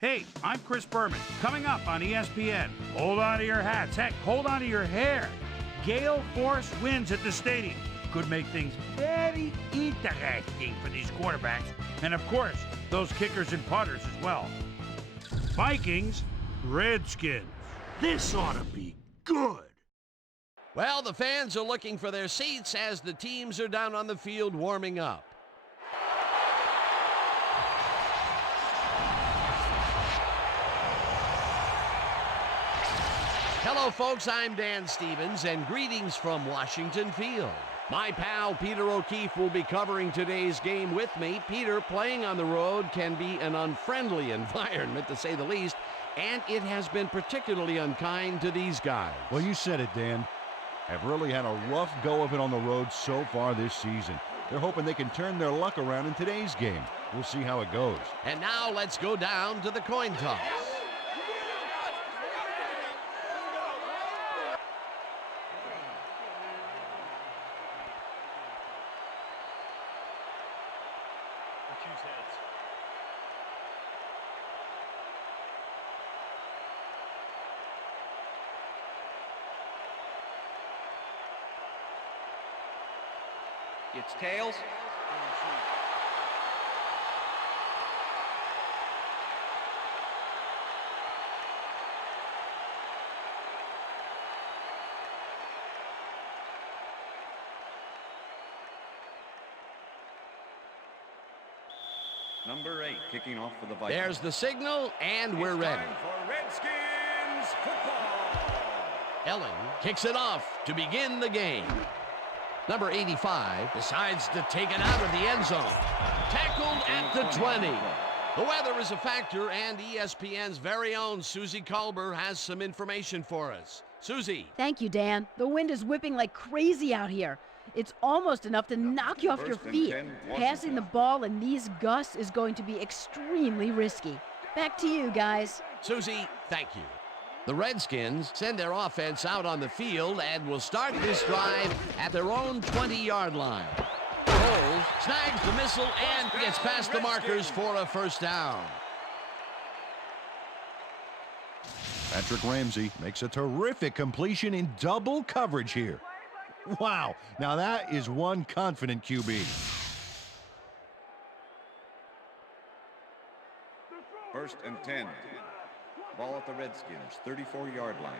Hey, I'm Chris Berman. Coming up on ESPN, hold on to your hats. Heck, hold on to your hair. Gale force winds at the stadium could make things very interesting for these quarterbacks. And of course, those kickers and punters as well. Vikings, Redskins. This ought to be good. Well, the fans are looking for their seats as the teams are down on the field warming up. Hello, folks. I'm Dan Stevens, and greetings from Washington Field. My pal Peter O'Keefe will be covering today's game with me. Peter, playing on the road can be an unfriendly environment, to say the least, and it has been particularly unkind to these guys. Well, you said it, Dan. Have really had a rough go of it on the road so far this season. They're hoping they can turn their luck around in today's game. We'll see how it goes. And now let's go down to the coin toss. It's tails. Number 8 kicking off for the Vikings. There's the signal, and we're ready. Time for Redskins football. Ellen kicks it off to begin the game. Number 85 decides to take it out of the end zone. Tackled at the 20. The weather is a factor, and ESPN's very own Susie Colbert has some information for us. Susie. Thank you, Dan. The wind is whipping like crazy out here. It's almost enough to knock you off your feet. Passing the ball in these gusts is going to be extremely risky. Back to you, guys. Susie, thank you. The Redskins send their offense out on the field and will start this drive at their own 20-yard line. Coles snags the missile and gets past the markers for a first down. Patrick Ramsey makes a terrific completion in double coverage here. Wow, now that is one confident QB. First and 10. Ball at the Redskins, 34-yard line.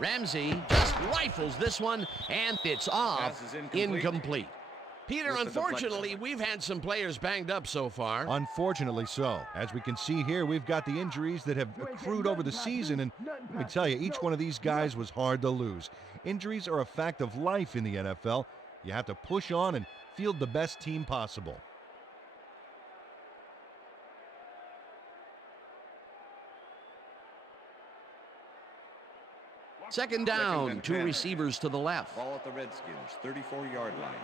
Ramsey just rifles this one, and it's off. Incomplete. Peter, unfortunately, we've had some players banged up so far. Unfortunately so. As we can see here, we've got the injuries that have accrued over the season, and let me tell you, each one of these guys was hard to lose. Injuries are a fact of life in the NFL. You have to push on and field the best team possible. Second down, two receivers to the left. Ball at the Redskins, 34-yard line.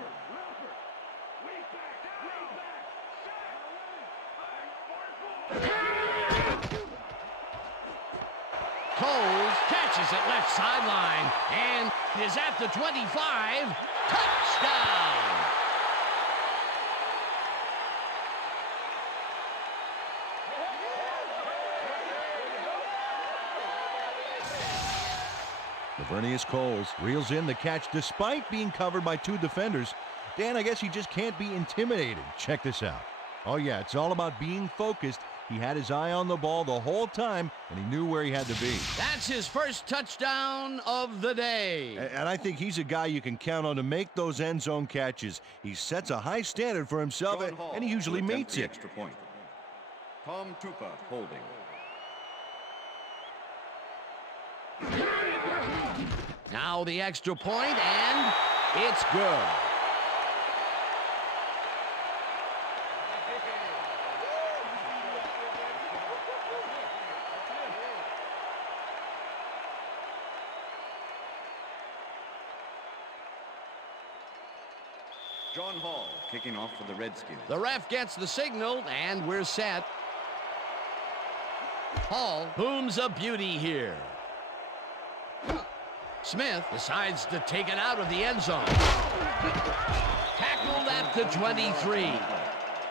Coles catches it left sideline and is at the 25. Touchdown! Lavernius Coles reels in the catch despite being covered by two defenders. Dan, I guess he just can't be intimidated. Check this out. Oh yeah, it's all about being focused. He had his eye on the ball the whole time, and he knew where he had to be. That's his first touchdown of the day. And I think he's a guy you can count on to make those end zone catches. He sets a high standard for himself, and he usually meets it. Extra point. Tom Tupa holding. Now the extra point, and it's good. John Hall kicking off for the Redskins. The ref gets the signal, and we're set. Hall booms a beauty here. Smith decides to take it out of the end zone. Tackled at the 23.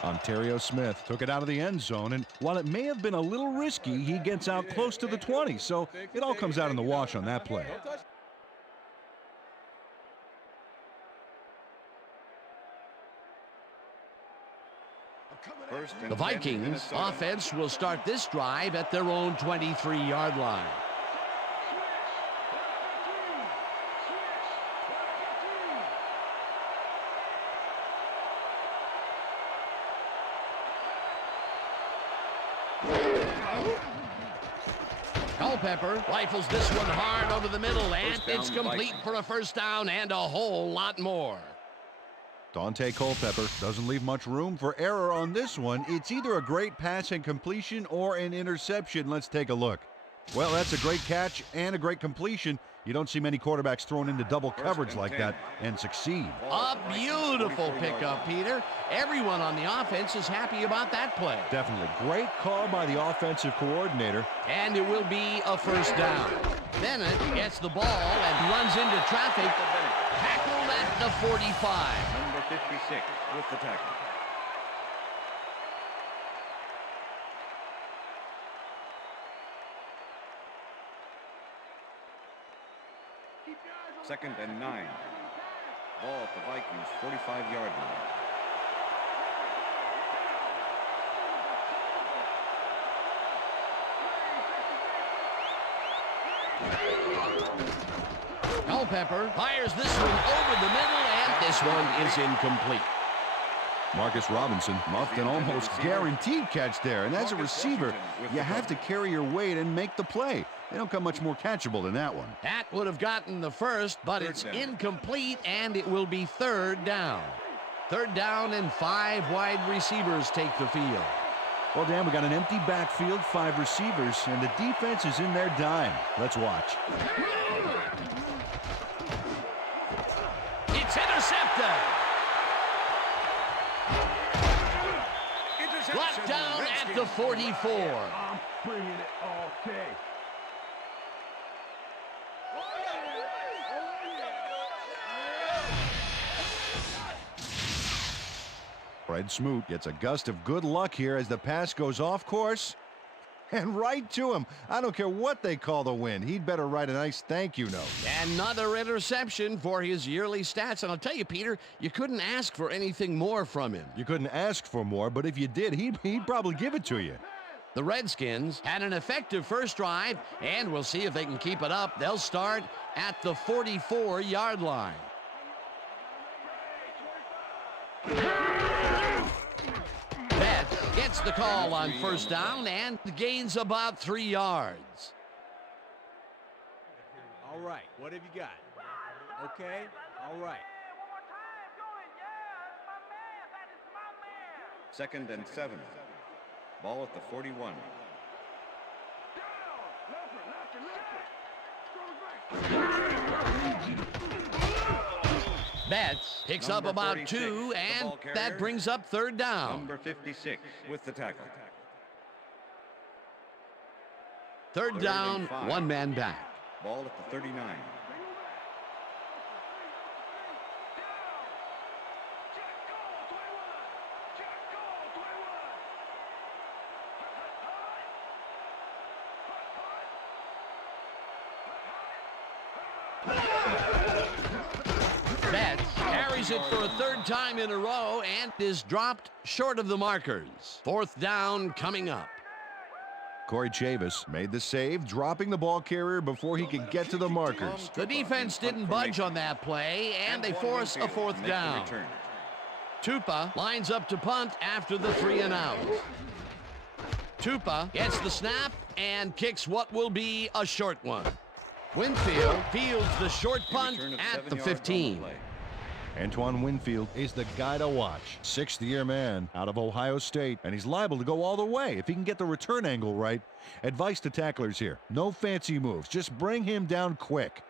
Ontario Smith took it out of the end zone, and while it may have been a little risky, he gets out close to the 20, so it all comes out in the wash on that play. The Vikings offense will start this drive at their own 23-yard line. Culpepper rifles this one hard over the middle, and it's complete for a first down and a whole lot more. Dante Culpepper doesn't leave much room for error on this one. It's either a great pass and completion or an interception. Let's take a look. Well, that's a great catch and a great completion. You don't see many quarterbacks thrown into double coverage like that and succeed. A beautiful pickup, Peter. Everyone on the offense is happy about that play. Definitely. Great call by the offensive coordinator. And it will be a first down. Bennett gets the ball and runs into traffic. Tackled at the 45. Number 56 with the tackle. Second and 9. Ball at the Vikings 45-yard line. Culpepper fires this one over the middle, and this one is incomplete. Marcus Robinson muffed an almost guaranteed catch there, and as a receiver, you have to carry your weight and make the play. They don't come much more catchable than that one. That would have gotten the first, but it's incomplete, and it will be third down. Third down, and 5 wide receivers take the field. Well, Dan, we got an empty backfield, 5 receivers, and the defense is in their dime. Let's watch. It's intercepted. Brought down at the 44. I'm bringing it all day. Fred Smoot gets a gust of good luck here as the pass goes off course and right to him. I don't care what they call the win. He'd better write a nice thank you note. Another interception for his yearly stats. And I'll tell you, Peter, you couldn't ask for anything more from him. You couldn't ask for more, but if you did, he'd probably give it to you. The Redskins had an effective first drive, and we'll see if they can keep it up. They'll start at the 44-yard line. Gets the call on first down and gains about 3 yards. All right, what have you got? Okay, all right. Second and 7. Ball at the 41. Betts picks up about 2, and that brings up third down. Number 56 with the tackle. Third down, 1 man back. Ball at the 39. Betts carries it for a third time in a row and is dropped short of the markers. Fourth down coming up. Corey Chavis made the save, dropping the ball carrier before he could get to the markers. The defense didn't budge on that play, and they force a fourth down. Tupa lines up to punt after the 3 and out. Tupa gets the snap and kicks what will be a short one. Winfield fields the short punt at the 15. Antoine Winfield is the guy to watch. 6th-year man out of Ohio State, and he's liable to go all the way if he can get the return angle right. Advice to tacklers here: no fancy moves, just bring him down quick.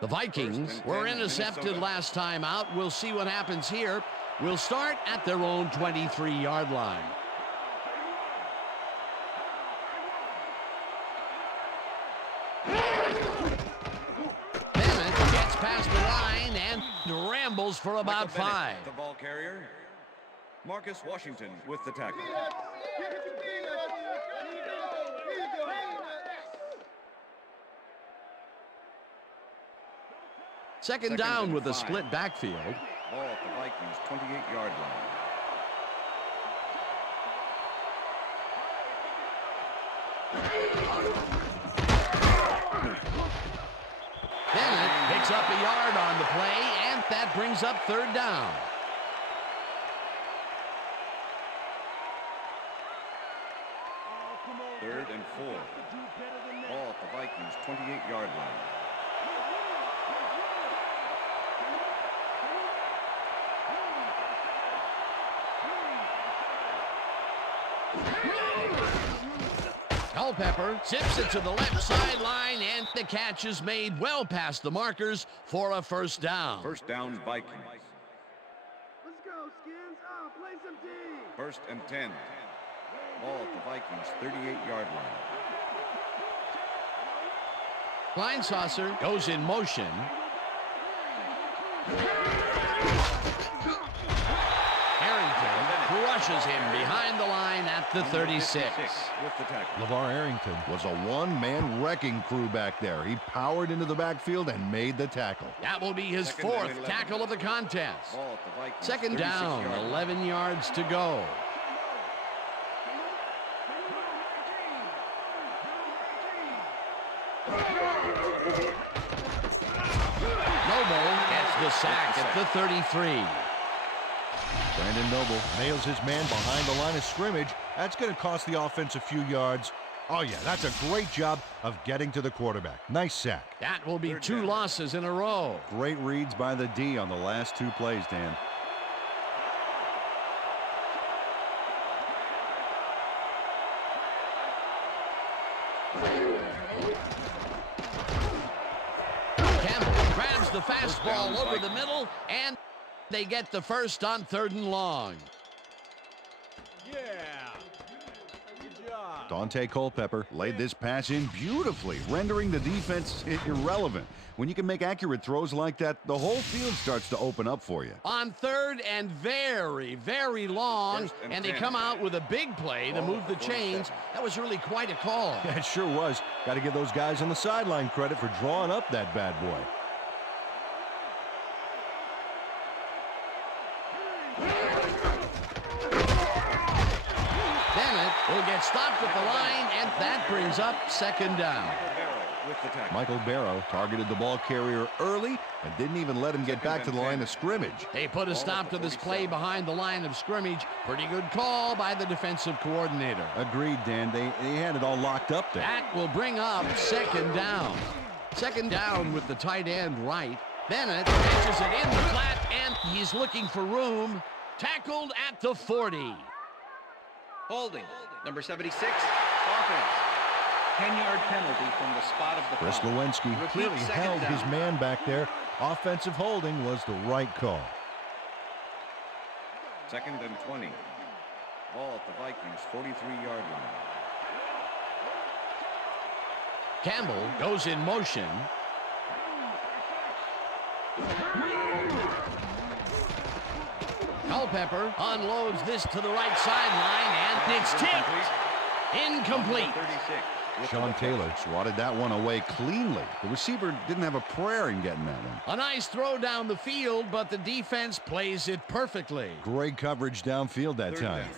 The Vikings were intercepted last time out. We'll see what happens here. will start at their own 23-yard line. Bennett gets past the line and rambles for about 5. The ball carrier. Marcus Washington with the tackle. Second down with a split backfield. Ball at the Vikings 28-yard line. Bennett picks up a yard on the play, and that brings up third down. Third and 4. Ball at the Vikings 28-yard line. Culpepper zips it to the left sideline, and the catch is made well past the markers for a first down. First down, Vikings. Let's go, Skins. Play some D. First and 10. Ball at the Vikings 38-yard line. Line saucer goes in motion. Harrington crushes him behind the line at the 36. With the tackle. LeVar Arrington was a one-man wrecking crew back there. He powered into the backfield and made the tackle. That will be his fourth tackle of the contest. Ball at the Vikings, Second down, 11 yards to go. Noble gets the sack at the 33. Brandon Noble nails his man behind the line of scrimmage. That's going to cost the offense a few yards. Oh, yeah, that's a great job of getting to the quarterback. Nice sack. That will be two losses in a row. Great reads by the D on the last two plays, Dan. Campbell grabs the fastball over the middle, and they get the first on 3rd and long. Yeah. Good job. Dante Culpepper laid this pass in beautifully, rendering the defense irrelevant. When you can make accurate throws like that, the whole field starts to open up for you. On 3rd and very, very long, and they come out with a big play to move the chains. That was really quite a call. Yeah, it sure was. Got to give those guys on the sideline credit for drawing up that bad boy. Will get stopped at the line, and that brings up 2nd down. Michael Barrow targeted the ball carrier early and didn't even let him get back to the line of scrimmage. They put a stop to this play behind the line of scrimmage. Pretty good call by the defensive coordinator. Agreed, Dan. They had it all locked up there. That will bring up 2nd down. 2nd down with the tight end right. Bennett catches it in the flat, and he's looking for room. Tackled at the 40. Holding. Number 76, offense. 10-yard penalty from the spot of the Chris foul. Lewinsky clearly held his man back there. Offensive holding was the right call. 2nd and 20. Ball at the Vikings 43-yard line. Campbell goes in motion. Culpepper unloads this to the right sideline, and it's tipped. Incomplete. Sean Taylor swatted that one away cleanly. The receiver didn't have a prayer in getting that one. A nice throw down the field, but the defense plays it perfectly. Great coverage downfield that time.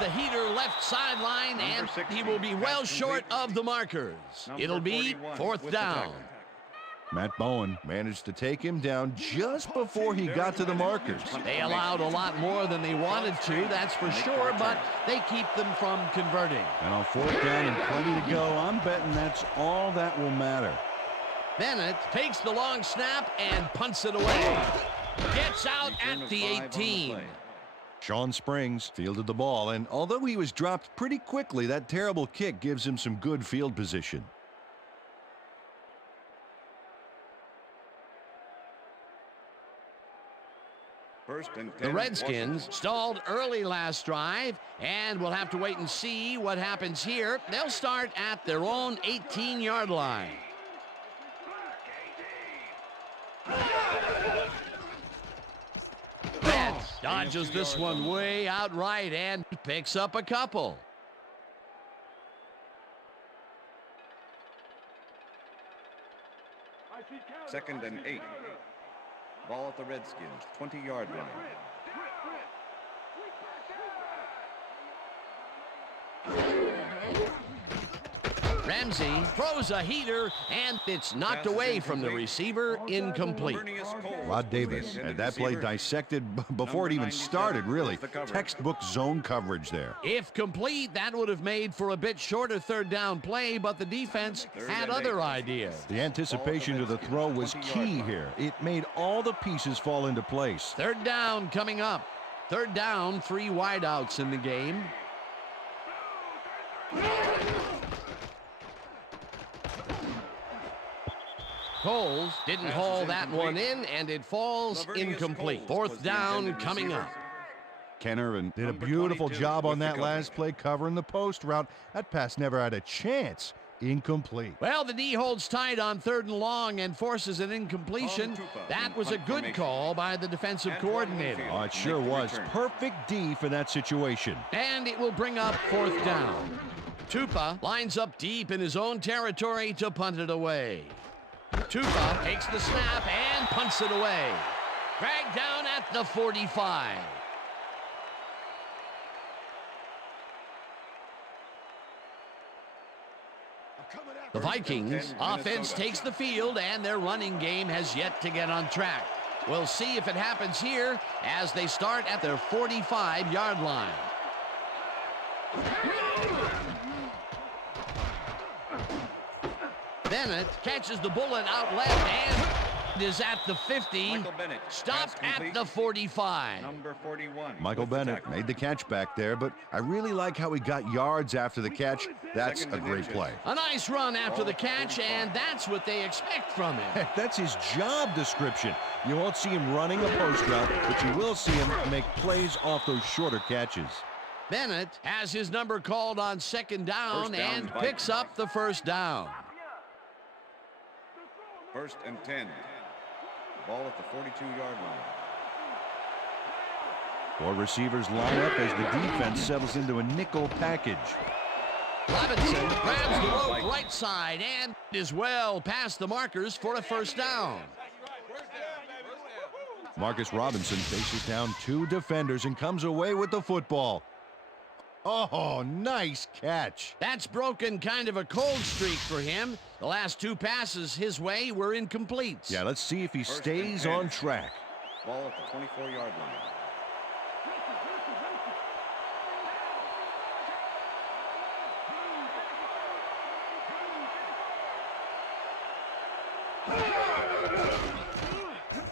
The heater left sideline, and he will be well short of the markers. It'll be 4th down. Matt Bowen managed to take him down just before he got to the markers. They allowed a lot more than they wanted to, that's for sure, but they keep them from converting. And on 4th down and plenty to go, I'm betting that's all that will matter. Bennett takes the long snap and punts it away. Gets out at the 18. Sean Springs fielded the ball, and although he was dropped pretty quickly, that terrible kick gives him some good field position. First and 10. The Redskins stalled early last drive, and we'll have to wait and see what happens here. They'll start at their own 18-yard line. Betts dodges this one way out right and picks up a couple. Second and 8. Ball at the Redskins, 20-yard line. Ramsey throws a heater, and it's knocked away from the receiver, incomplete. Rod Davis had that play dissected before it even started, really. Textbook zone coverage there. If complete, that would have made for a bit shorter third down play, but the defense had other ideas. The anticipation to the throw was key here. It made all the pieces fall into place. Third down coming up. Third down, 3 wideouts in the game. Coles didn't haul that one in, and it falls incomplete. Fourth down coming up. Kenner did a beautiful job on that last play covering the post route. That pass never had a chance. Incomplete. Well, the D holds tight on 3rd and long and forces an incompletion. That was a good call by the defensive coordinator. Oh, it sure was. Perfect D for that situation. And it will bring up 4th down. Tupa lines up deep in his own territory to punt it away. Tupa takes the snap and punts it away. Dragged down at the 45. The Vikings offense takes the field, and their running game has yet to get on track. We'll see if it happens here as they start at their 45-yard line. Bennett catches the bullet out left and is at the 50. Stopped at the 45. Number 41. Michael Bennett made the catch back there, but I really like how he got yards after the catch. That's a great play. A nice run after the catch, and that's what they expect from him. Heck, that's his job description. You won't see him running a post route, but you will see him make plays off those shorter catches. Bennett has his number called on 2nd down and picks up the 1st down. First and 10. Ball at the 42-yard line. 4 receivers line up as the defense settles into a nickel package. Robinson grabs the rope right side and is well past the markers for a 1st down. Marcus Robinson faces down 2 defenders and comes away with the football. Oh, nice catch. That's broken kind of a cold streak for him. The last 2 passes his way were incomplete. Yeah, let's see if he stays on track. Ball at the 24-yard line.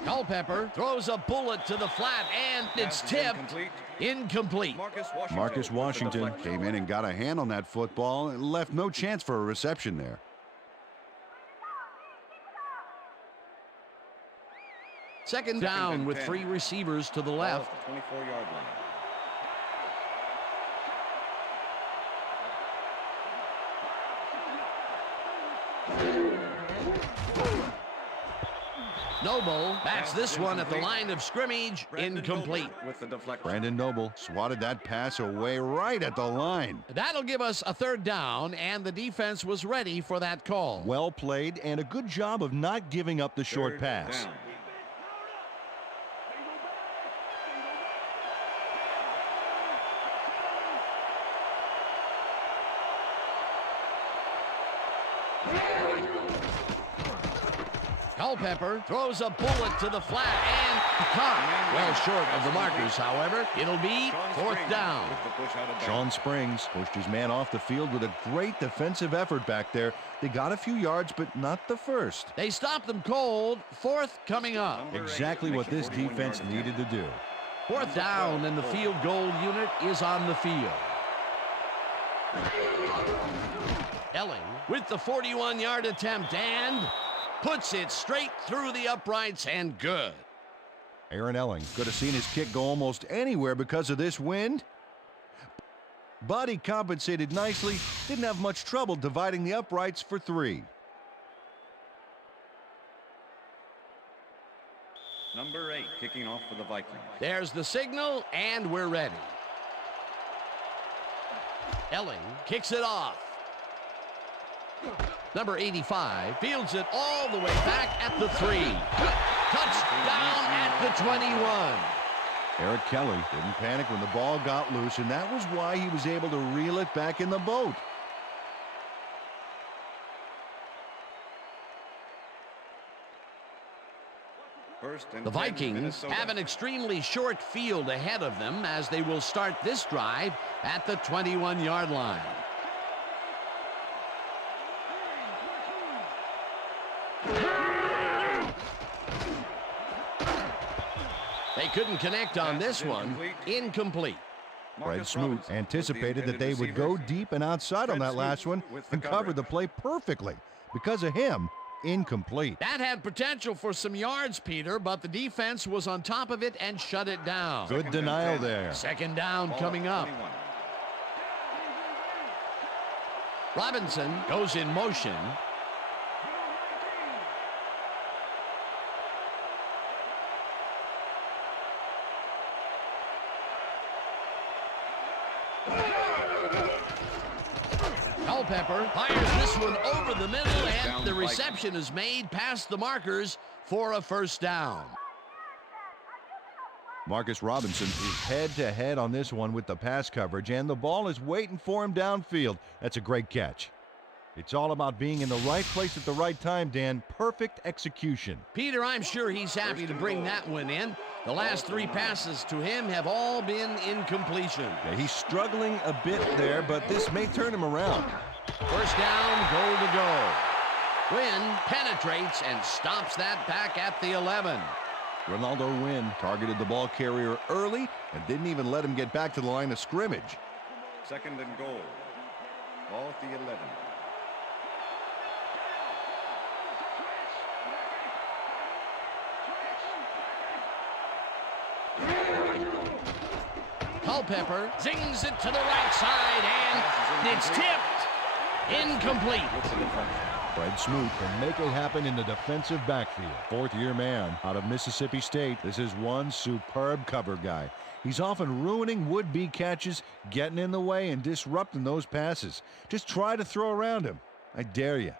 Culpepper throws a bullet to the flat, and it's tipped. Incomplete. Marcus Washington came in and got a hand on that football and left no chance for a reception there. Second down with 3 receivers to the left. 24-yard line. Noble bats this one at the line of scrimmage, incomplete. With the deflection. Brandon Noble swatted that pass away right at the line. That'll give us a 3rd down, and the defense was ready for that call. Well played and a good job of not giving up the short pass. Down. Culpepper throws a bullet to the flat and caught. Well short of the markers, however. It'll be fourth down. Sean Springs pushed his man off the field with a great defensive effort back there. They got a few yards, but not the first. They stopped them cold. Fourth coming up. Exactly what this defense needed to do. Fourth down, and the field goal unit is on the field. Elling with the 41-yard attempt and puts it straight through the uprights and good. Aaron Elling could have seen his kick go almost anywhere because of this wind. But he compensated nicely. Didn't have much trouble dividing the uprights for 3. Number 8 kicking off for the Vikings. There's the signal, and we're ready. Elling kicks it off. Number 85 fields it all the way back at the 3. Touchdown at the 21. Eric Kelly didn't panic when the ball got loose, and that was why he was able to reel it back in the boat. The Vikings have an extremely short field ahead of them as they will start this drive at the 21-yard line. They couldn't connect on this one. Incomplete. Fred Smoot anticipated that they would go deep and outside on that last one and covered the play perfectly. Because of him, incomplete. That had potential for some yards, Peter, but the defense was on top of it and shut it down. Good denial there. Second down coming up. Robinson goes in motion. Culpepper fires this one over the middle, and the reception is made past the markers for a first down. Marcus Robinson is head-to-head on this one with the pass coverage, and the ball is waiting for him downfield. That's a great catch. It's all about being in the right place at the right time, Dan. Perfect execution. Peter, I'm sure he's happy to bring that one in. The last 3 passes to him have all been incompletion. Yeah, he's struggling a bit there, but this may turn him around. First down, goal to go. Wynn penetrates and stops that back at the 11. Ronaldo Wynn targeted the ball carrier early and didn't even let him get back to the line of scrimmage. Second and goal. Ball at the 11. Culpepper zings it to the right side, and it's tipped. Incomplete. Fred Smoot can make it happen in the defensive backfield. Fourth-year man out of Mississippi State. This is one superb cover guy. He's often ruining would-be catches, getting in the way and disrupting those passes. Just try to throw around him. I dare you.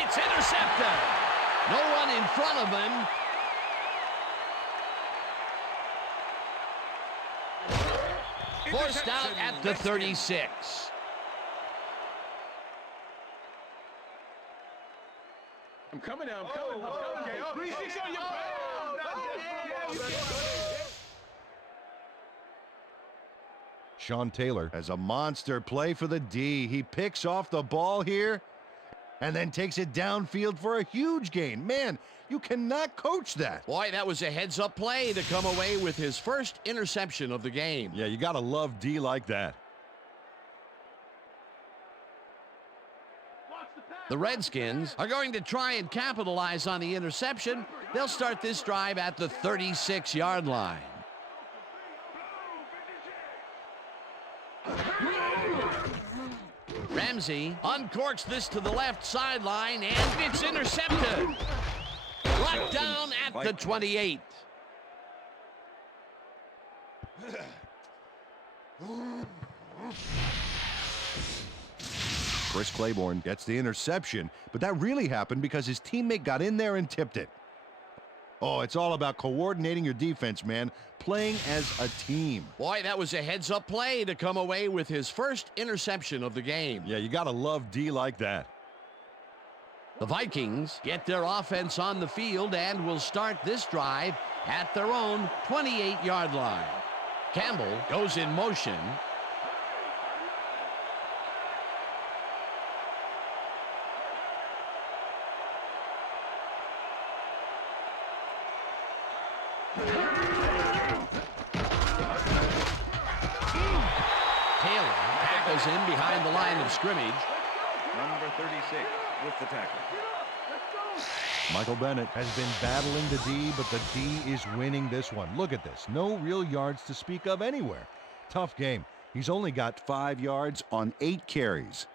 It's intercepted. No one in front of him. Forced out at the 36. I'm coming now. I'm coming. Okay. 3-6 on your back. Sean Taylor has a monster play for the D. He picks off the ball here and then takes it downfield for a huge gain. Man, you cannot coach that. Boy, that was a heads-up play to come away with his first interception of the game. Yeah, you got to love D like that. The Redskins are going to try and capitalize on the interception. They'll start this drive at the 36-yard line. Ramsey uncorks this to the left sideline, and it's intercepted. Brought down at the 28. Chris Claiborne gets the interception, but that really happened because his teammate got in there and tipped it. Oh, it's all about coordinating your defense, man. Playing as a team. Boy, that was a heads-up play to come away with his first interception of the game. Yeah, you got to love D like that. The Vikings get their offense on the field and will start this drive at their own 28-yard line. Campbell goes in motion. Taylor tackles him behind the line of scrimmage. Number 36 with the tackle. Michael Bennett has been battling the D, but the D is winning this one. Look at this. No real yards to speak of anywhere. Tough game. He's only got 5 yards on 8 carries.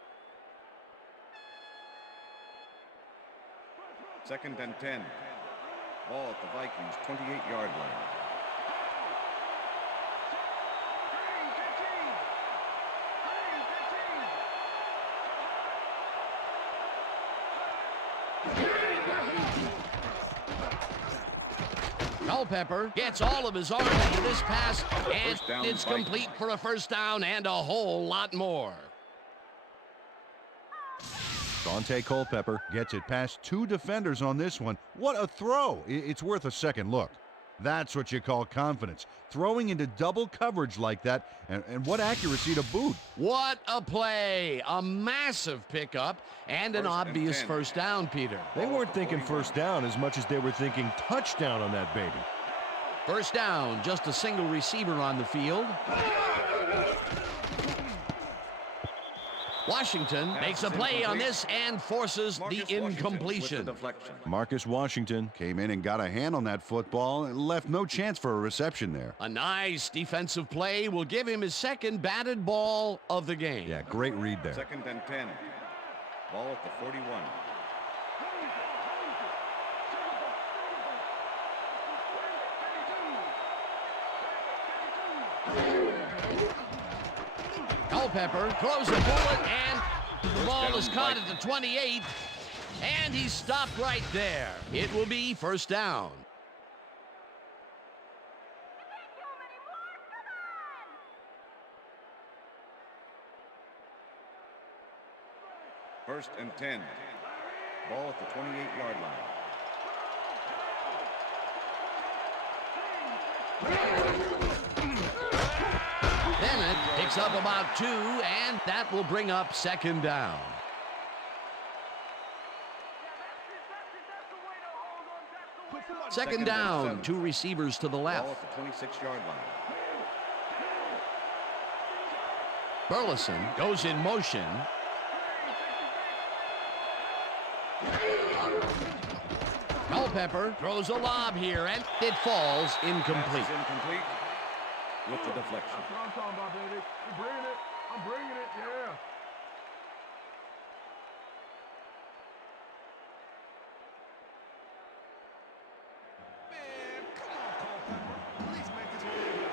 2nd and 10. Ball at the Vikings' 28-yard line. Culpepper gets all of his arm into this pass, and it's complete for a first down and a whole lot more. Dante Culpepper gets it past 2 defenders on this one. What a throw. It's worth a second look. That's what you call confidence. Throwing into double coverage like that, and what accuracy to boot. What a play. A massive pickup and an obvious first down, Peter. They weren't thinking first down as much as they were thinking touchdown on that baby. First down, just a single receiver on the field. Washington makes a play on this and forces the incompletion. Marcus Washington came in and got a hand on that football and left no chance for a reception there. A nice defensive play will give him his second batted ball of the game. Yeah, great read there. 2nd and 10. Ball at the 41. Culpepper throws a bullet, and the ball is caught at the 28, and he's stopped right there. It will be first down. First and 10. Ball at the 28-yard line. Bennett picks up about 2, and that will bring up second down. Second down, 2 receivers to the left. Ball at the 26-yard line. Burleson goes in motion. Culpepper throws a lob here, and it falls incomplete. Incomplete with the deflection. That's what I'm talking about, baby. I'm bringing it. I'm bringing it, yeah. Man, come on, Culpepper. At least make this a little bit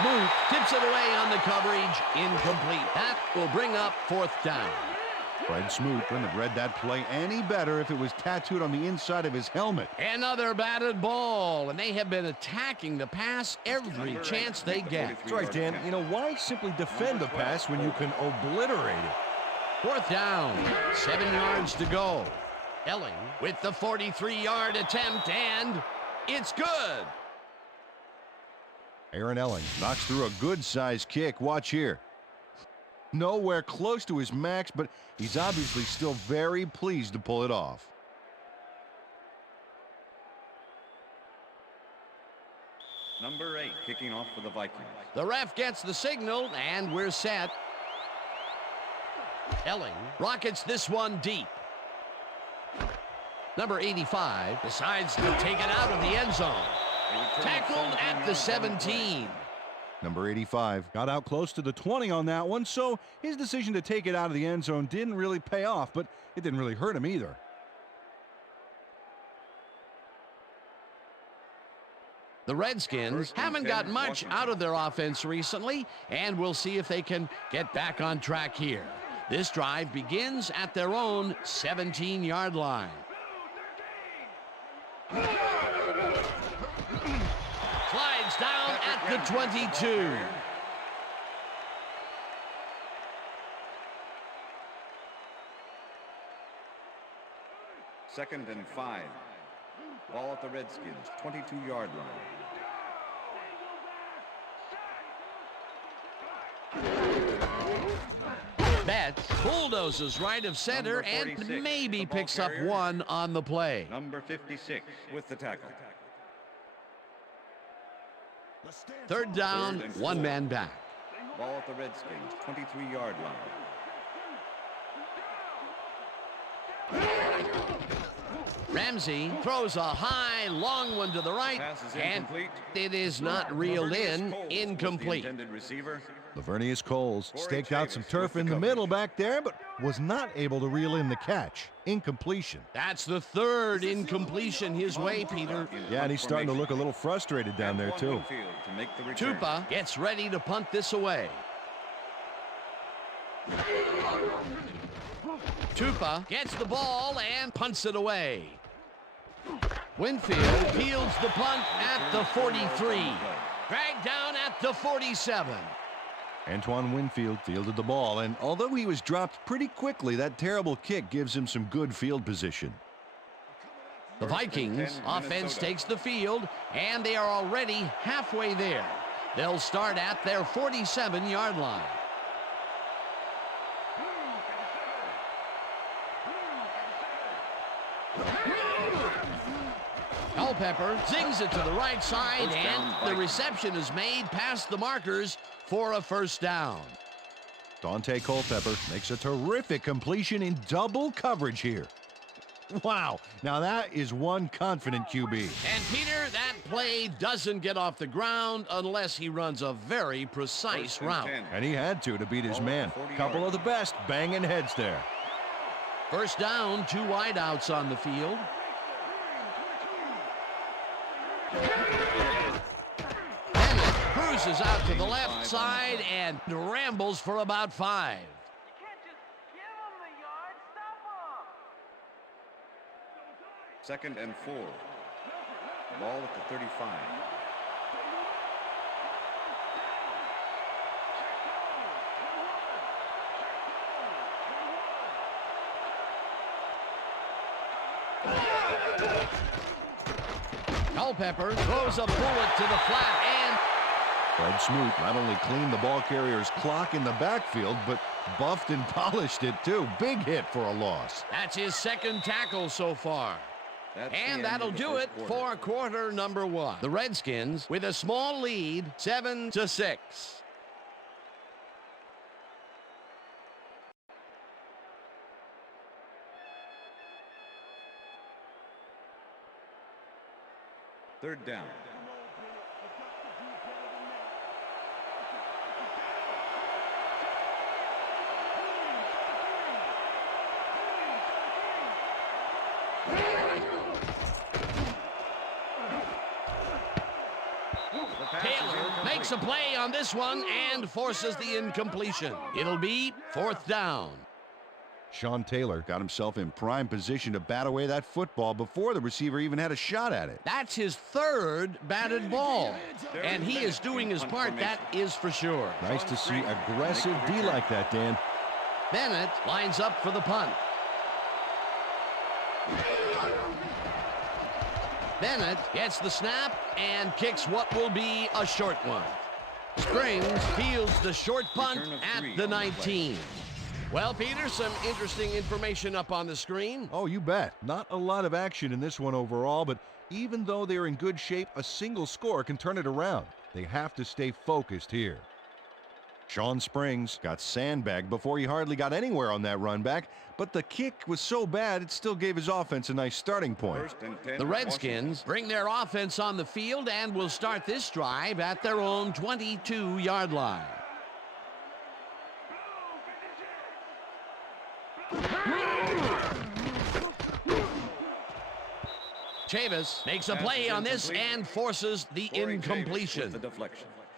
Smoot tips it away on the coverage. Incomplete. That will bring up fourth down. Fred Smoot couldn't have read that play any better if it was tattooed on the inside of his helmet. Another batted ball, and they have been attacking the pass every chance they get. That's right, Dan. You know, why simply defend the pass when you can obliterate it? Fourth down, 7 yards to go. Elling with the 43-yard attempt, and it's good. Aaron Elling knocks through a good-sized kick. Watch here. Nowhere close to his max, but he's obviously still very pleased to pull it off. Number 8 kicking off for the Vikings. The ref gets the signal, and we're set. Elling rockets this one deep. Number 85 decides to take it out of the end zone. Tackled at the 17. Number 85 got out close to the 20 on that one, so his decision to take it out of the end zone didn't really pay off, but it didn't really hurt him either. The Redskins haven't got much out of their offense recently, and we'll see if they can get back on track here. This drive begins at their own 17-yard line. Slides down at the 22. Second and 5. Ball at the Redskins, 22-yard line. Betts bulldozes right of center and maybe picks up one on the play. Number 56 with the tackle. Third down, one man back. Ball at the Redskins, 23-yard line. Ramsey throws a high, long one to the right, and it is not reeled in. Incomplete. Lavernius Coles staked out some turf in the middle back there, but was not able to reel in the catch. Incompletion. That's the third incompletion his way, Peter. Yeah, and he's starting to look a little frustrated down there, too. Tupa gets ready to punt this away. Tupa gets the ball and punts it away. Winfield fields the punt at the 43. Dragged down at the 47. Antoine Winfield fielded the ball, and although he was dropped pretty quickly, that terrible kick gives him some good field position. The Vikings offense takes the field, and they are already halfway there. They'll start at their 47-yard line. Culpepper zings it to the right side, and the reception is made past the markers for a first down. Dante Culpepper makes a terrific completion in double coverage here. Wow, now that is one confident QB. And Peter, that play doesn't get off the ground unless he runs a very precise route. And he had to beat his man. Couple of the best banging heads there. First down, two wideouts on the field. Bennett cruises out to the left side and rambles for about 5. Second and 4. Ball at the 35. Culpepper throws a bullet to the flat, and Fred Smoot not only cleaned the ball carrier's clock in the backfield, but buffed and polished it too. Big hit for a loss. That's his second tackle so far. And that'll do it for quarter number 1. The Redskins with a small lead, 7-6. Third down. Taylor makes a play on this one and forces the incompletion. It'll be fourth down. Sean Taylor got himself in prime position to bat away that football before the receiver even had a shot at it. That's his third batted ball, and he is doing his part, that is for sure. Nice to see aggressive D like that, Dan. Bennett lines up for the punt. Bennett gets the snap and kicks what will be a short one. Springs fields the short punt at the 19. Well, Peter, some interesting information up on the screen. Oh, you bet. Not a lot of action in this one overall, but even though they're in good shape, a single score can turn it around. They have to stay focused here. Sean Springs got sandbagged before he hardly got anywhere on that run back, but the kick was so bad it still gave his offense a nice starting point. The Redskins bring their offense on the field and will start this drive at their own 22-yard line. Chavis makes a play on this and forces the incompletion.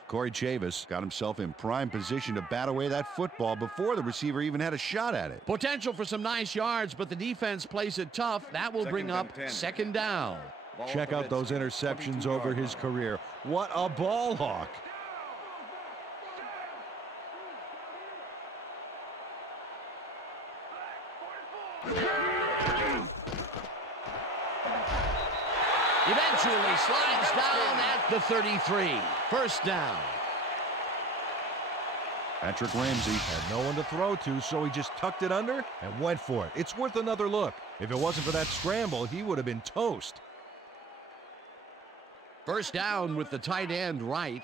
Corey Chavis got himself in prime position to bat away that football before the receiver even had a shot at it. Potential for some nice yards, but the defense plays it tough. That will bring up second down. Check out those interceptions over his career. What a ball hawk. Eventually slides down at the 33. First down. Patrick Ramsey had no one to throw to, so he just tucked it under and went for it. It's worth another look. If it wasn't for that scramble, he would have been toast. First down with the tight end right.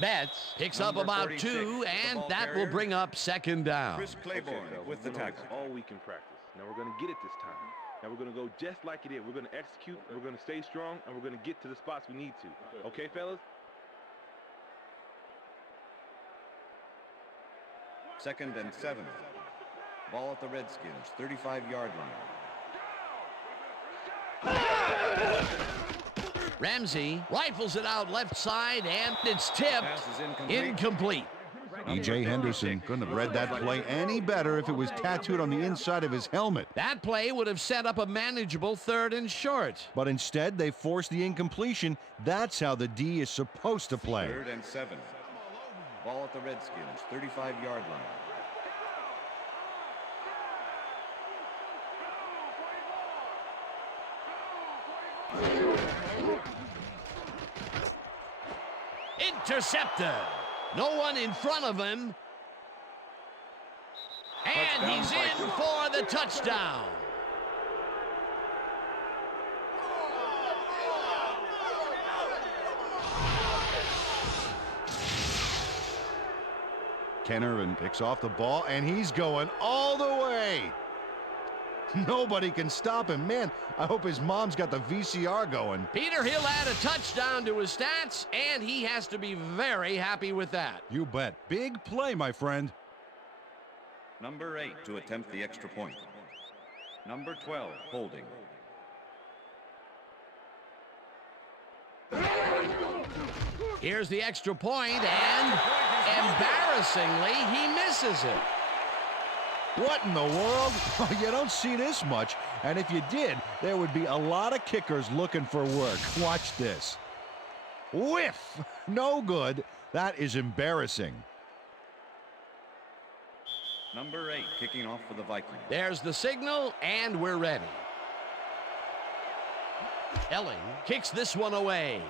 Betts picks up about 2, and that will bring up second down. Chris Claiborne with the tackle. All week in practice. Now we're going to get it this time. Now we're going to go just like it is. We're going to execute, we're going to stay strong, and we're going to get to the spots we need to. Okay, fellas? Second and 7. Ball at the Redskins, 35-yard line. Ramsey rifles it out left side, and it's tipped. Incomplete. E.J. Henderson couldn't have read that play any better if it was tattooed on the inside of his helmet. That play would have set up a manageable 3rd and short. But instead, they forced the incompletion. That's how the D is supposed to play. 3rd and 7. Ball at the Redskins, 35-yard line. Intercepted. No one in front of him. And he's in for the touchdown. Ken Irvin picks off the ball, and he's going all the way. Nobody can stop him. Man, I hope his mom's got the VCR going. Peter, he'll add a touchdown to his stats, and he has to be very happy with that. You bet. Big play, my friend. Number 8 to attempt the extra point. Number 12, holding. Here's the extra point, and embarrassingly, he misses it. What in the world? You don't see this much. And if you did, there would be a lot of kickers looking for work. Watch this. Whiff! No good. That is embarrassing. Number 8 kicking off for the Vikings. There's the signal, and we're ready. Elling kicks this one away.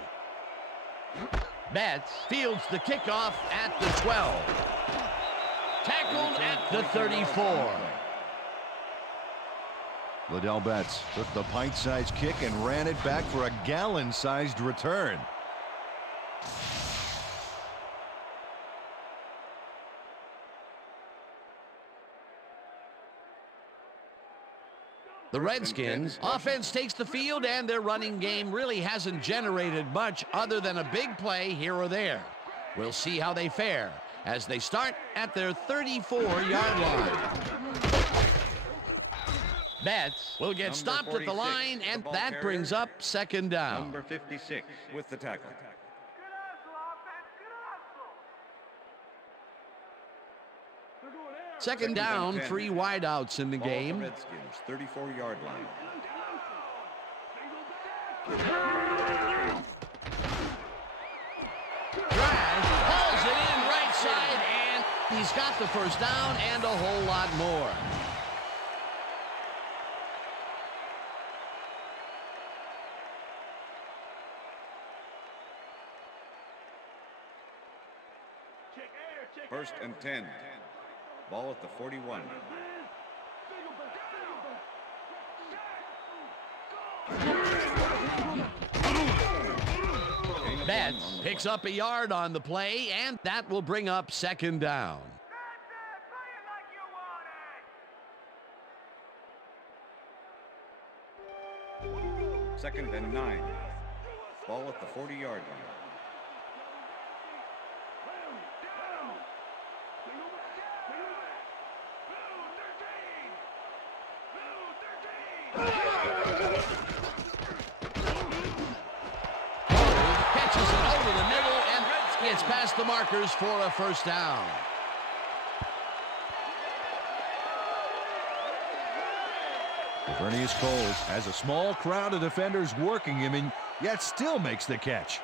Betts fields the kickoff at the 12. Tackled at the 34. Liddell Betts took the pint-sized kick and ran it back for a gallon-sized return. The Redskins offense takes the field, and their running game really hasn't generated much other than a big play here or there. We'll see how they fare as they start at their 34-yard line. Betts will get stopped at the line, and that brings up second down. Number 56 with the tackle. Second down, 3 wideouts in the game. Redskins, 34-yard line. Hauls it in right side, and he's got the first down and a whole lot more. First and 10. Ball at the 41. Betts picks up a yard on the play, and that will bring up second down. Second and 9. Ball at the 40-yard line. Catches it over the middle and gets past the markers for a first down. Vernius Coles has a small crowd of defenders working him and yet still makes the catch.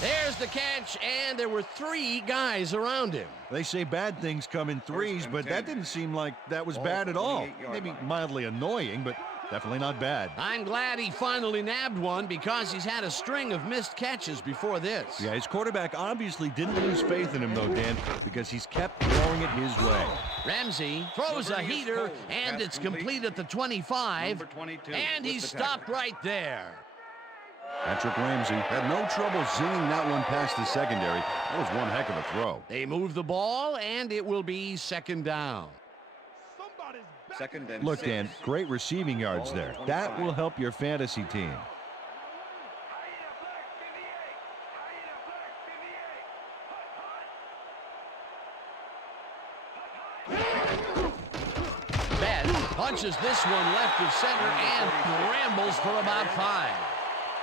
There's the catch, and there were 3 guys around him. They say bad things come in threes, but that didn't seem like that was bad at all. Maybe mildly annoying, but definitely not bad. I'm glad he finally nabbed one because he's had a string of missed catches before this. Yeah, his quarterback obviously didn't lose faith in him, though, Dan, because he's kept throwing it his way. Ramsey throws a heater, and it's complete at the 25, and he stopped right there. Patrick Ramsey had no trouble zinging that one past the secondary. That was one heck of a throw. They move the ball, and it will be second down. Second and Look, 6. Dan, great receiving yards there. That will help your fantasy team. Betts punches this one left of center and rambles for about 5.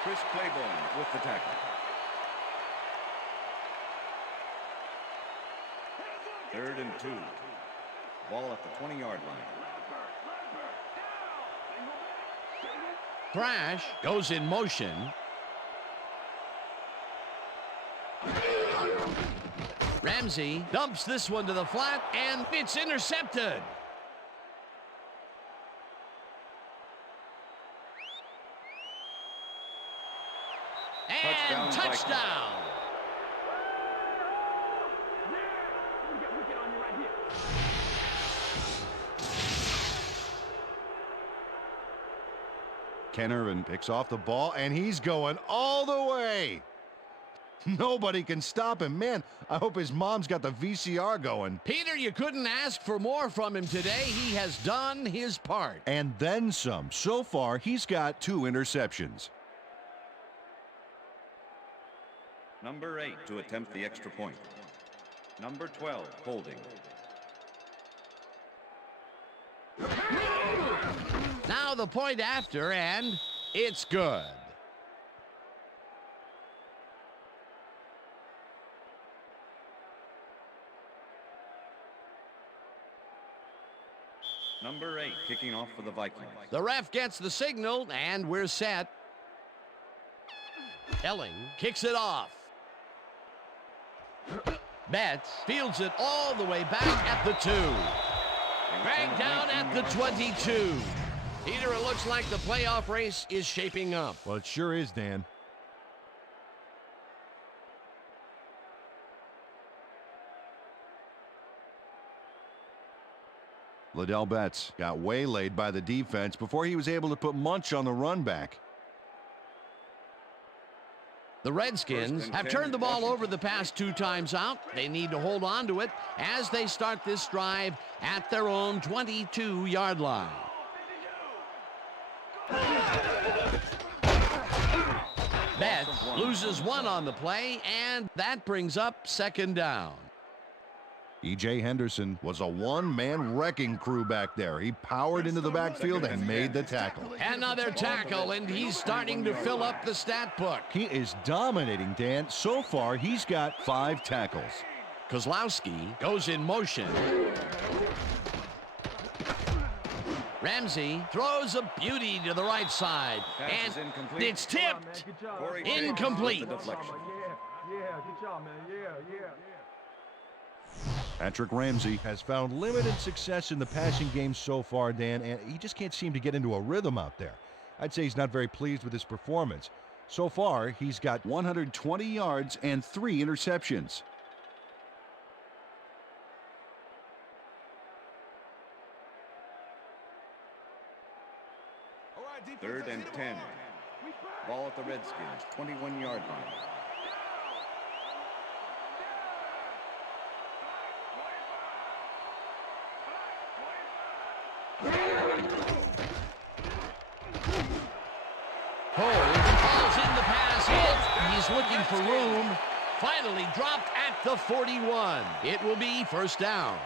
Chris Claiborne with the tackle. Third and 2. Ball at the 20-yard line. Thrash goes in motion. Ramsey dumps this one to the flat, and it's intercepted. And touchdown. Ken Irvin picks off the ball, and he's going all the way. Nobody can stop him. Man, I hope his mom's got the VCR going. Peter, you couldn't ask for more from him today. He has done his part. And then some. So far, he's got 2 interceptions. Number 8 to attempt the extra point. Number 12 holding. Now the point after, and it's good. Number 8 kicking off for the Vikings. The ref gets the signal, and we're set. Elling kicks it off. Betts fields it all the way back at the 2. Dragged down at the 22. Peter, it looks like the playoff race is shaping up. Well, it sure is, Dan. Liddell Betts got waylaid by the defense before he was able to put Munch on the run back. The Redskins have turned the ball over the past 2 times out. They need to hold on to it as they start this drive at their own 22-yard line. Betts loses 1 on the play, and that brings up second down. E.J. Henderson was a one-man wrecking crew back there. He powered into the backfield and made the tackle. Another tackle, and he's starting to fill up the stat book. He is dominating, Dan. So far, he's got 5 tackles. Kozlowski goes in motion. Ramsey throws a beauty to the right side, and it's tipped. Incomplete. Yeah, good job, man. Yeah. Patrick Ramsey has found limited success in the passing game so far, Dan, and he just can't seem to get into a rhythm out there. I'd say he's not very pleased with his performance. So far, he's got 120 yards and 3 interceptions. Third and 10. Ball at the Redskins, 21-yard line. Falls in the pass hit. He's looking for room. Finally dropped at the 41. It will be first down.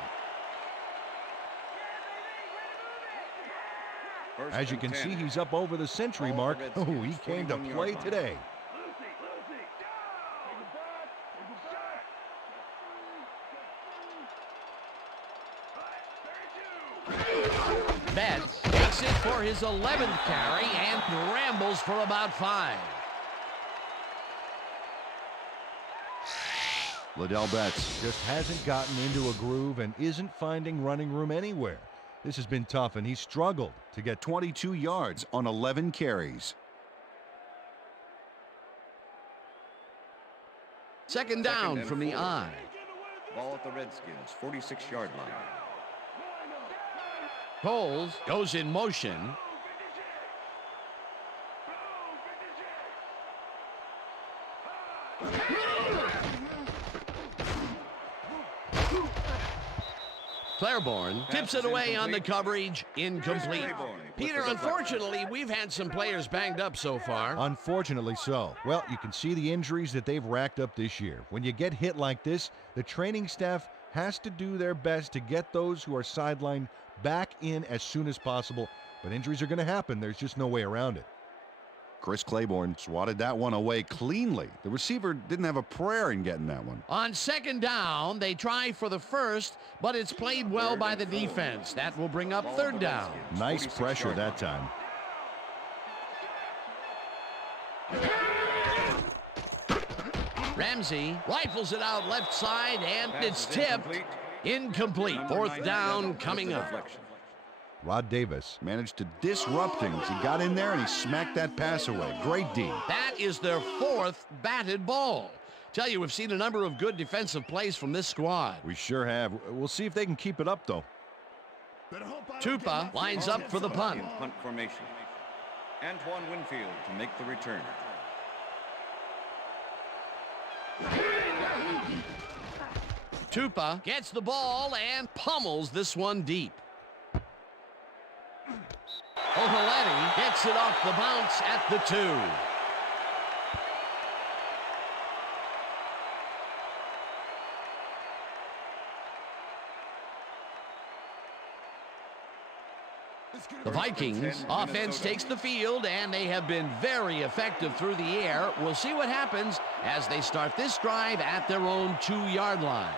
As you can see, he's up over the century mark. Oh, he came to play today. Betts takes it for his 11th carry and rambles for about 5. Liddell Betts just hasn't gotten into a groove and isn't finding running room anywhere. This has been tough, and he's struggled to get 22 yards on 11 carries. Second down from the I. Ball at the Redskins, 46-yard line. Coles goes in motion. Claiborne tips it away on the coverage. Incomplete. Peter, unfortunately, we've had some players banged up so far. Unfortunately so. Well, you can see the injuries that they've racked up this year. When you get hit like this, the training staff has to do their best to get those who are sidelined back in as soon as possible. But injuries are going to happen. There's just no way around it. Chris Claiborne swatted that one away cleanly. The receiver didn't have a prayer in getting that one. On second down, they try for the first, but it's played well by the defense. That will bring up third down. Nice pressure that time. Ramsey rifles it out left side, and it's tipped. Incomplete. Fourth down coming up. Rod Davis managed to disrupt things. He got in there and he smacked that pass away. Great D. That is their 4th batted ball. Tell you, we've seen a number of good defensive plays from this squad. We sure have. We'll see if they can keep it up, though. Tupa lines up for the punt. Punt formation. Antoine Winfield to make the return. Tupa gets the ball and pummels this one deep. O'Halletti gets it off the bounce at the 2. The Vikings offense takes the field, and they have been very effective through the air. We'll see what happens as they start this drive at their own 2-yard line.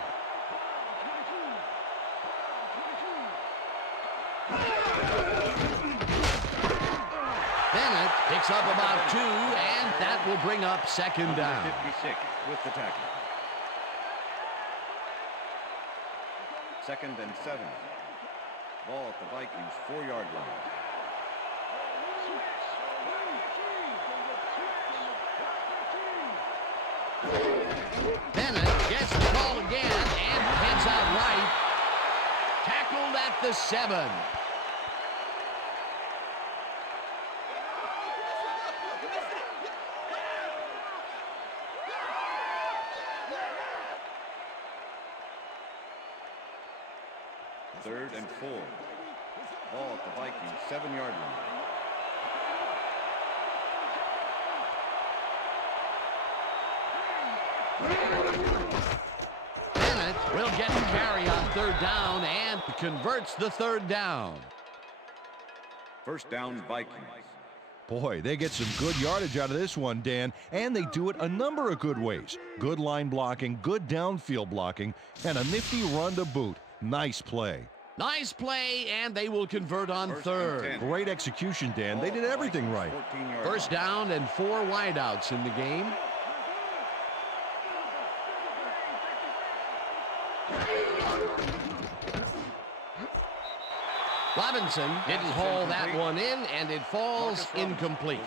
Bennett picks up about 2, and that will bring up second down. 56 with the tackle. Second and 7. Ball at the Vikings 4-yard line. Bennett gets the ball again and heads out right. Tackled at the 7. Third and 4. Ball at the Vikings 7-yard line. Bennett will get the carry on third down and converts the third down. First down, Vikings. Boy, they get some good yardage out of this one, Dan, and they do it a number of good ways. Good line blocking, good downfield blocking, and a nifty run to boot. Nice play. Nice play, and they will convert on third. Great execution, Dan. They did everything right. First down and 4 wideouts in the game. Robinson didn't haul that one in, and it falls incomplete.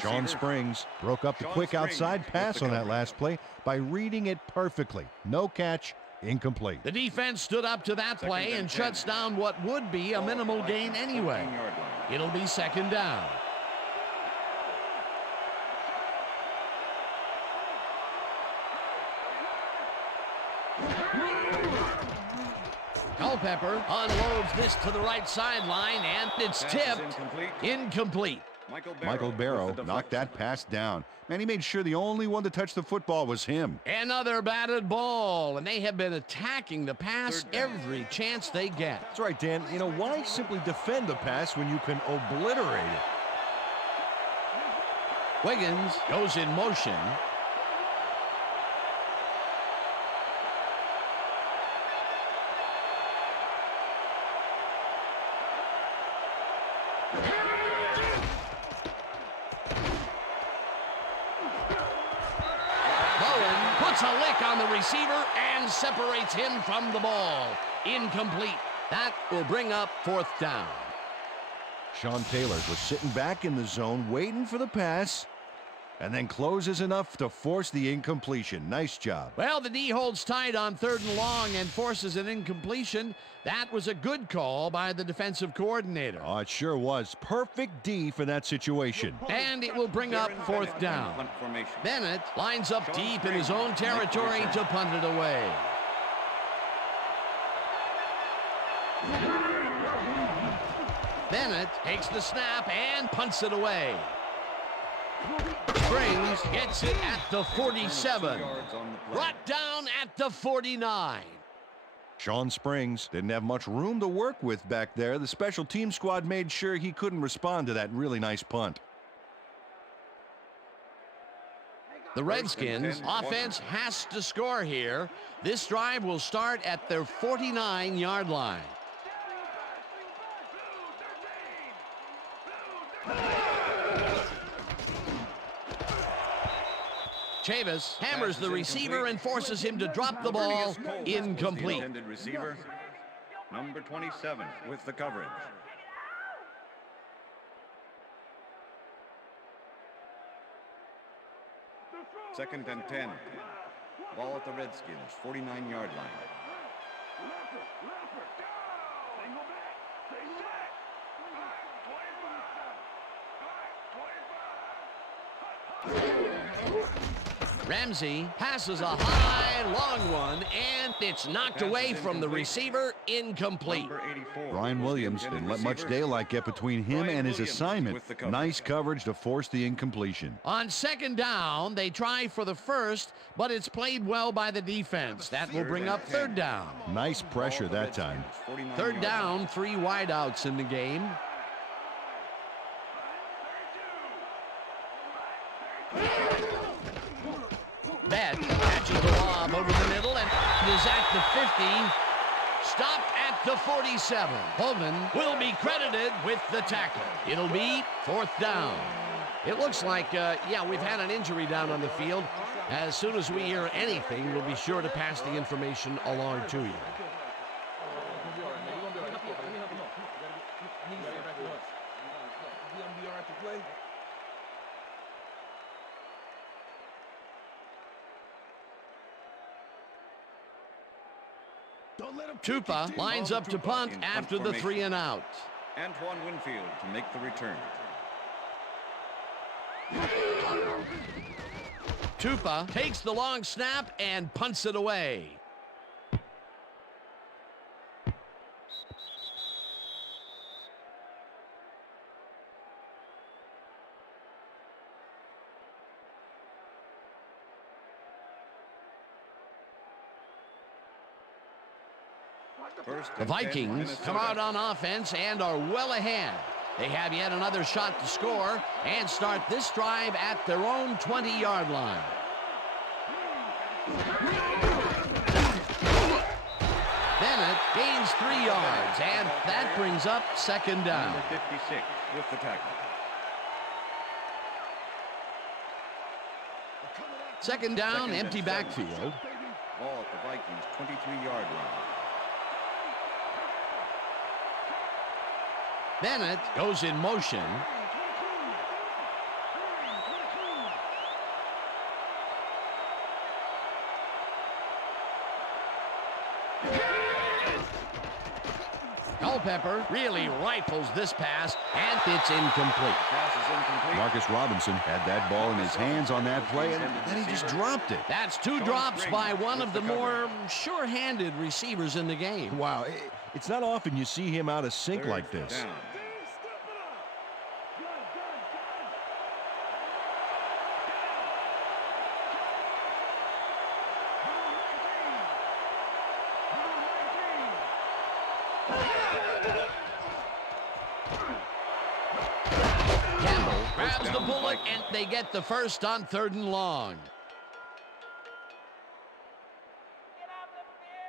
Sean Springs broke up the quick outside pass on that last play by reading it perfectly. No catch, incomplete. The defense stood up to that play and shuts down what would be a minimal gain anyway. It'll be second down. Culpepper unloads this to the right sideline, and it's tipped. Incomplete. Michael Barrow knocked that pass down. Man, he made sure the only one to touch the football was him. Another batted ball, and they have been attacking the pass every chance they get. That's right, Dan. You know, why simply defend the pass when you can obliterate it? Wiggins goes in motion. Puts a lick on the receiver and separates him from the ball. Incomplete. That will bring up fourth down. Sean Taylor was sitting back in the zone waiting for the pass and then closes enough to force the incompletion. Nice job. Well, the D holds tight on 3rd and long and forces an incompletion. That was a good call by the defensive coordinator. Oh, it sure was. Perfect D for that situation. And it will bring up fourth down. Bennett lines up deep in his own territory to punt it away. Bennett takes the snap and punts it away. Springs gets it at the 47. Brought down at the 49. Sean Springs didn't have much room to work with back there. The special team squad made sure he couldn't respond to that really nice punt. The Redskins offense has to score here. This drive will start at their 49-yard line. Chavis hammers the receiver and forces him to drop the ball. Incomplete. Receiver, number 27 with the coverage. Second and 10. Ball at the Redskins, 49-yard line. Ramsey passes a high, long one, and it's knocked away from the receiver. Incomplete. Brian Williams didn't let much daylight get between him and his assignment. Nice coverage to force the incompletion. On second down, they try for the first, but it's played well by the defense. That will bring up third down. Nice pressure that time. Third down, 3 wideouts in the game. Bett catches the lob over the middle and is at the 50. Stopped at the 47. Pullman will be credited with the tackle. It'll be fourth down. It looks like, we've had an injury down on the field. As soon as we hear anything, we'll be sure to pass the information along to you. Tupa lines up to punt after the 3 and out. Antoine Winfield to make the return. Tupa takes the long snap and punts it away. The Vikings come out on offense and are well ahead. They have yet another shot to score and start this drive at their own 20-yard line. Bennett gains 3 yards, and that brings up second down. Number 56 with the tackle. Second down, empty backfield. Ball at the Vikings' 23-yard line. Bennett goes in motion. Culpepper really rifles this pass, and it's incomplete. Pass is incomplete. Marcus Robinson had that ball in his hands on that play, and then he just dropped it. That's 2 drops by one of the more sure-handed receivers in the game. Wow, it's not often you see him out of sync like this. Down. Grabs the bullet, and they get the first on 3rd and long.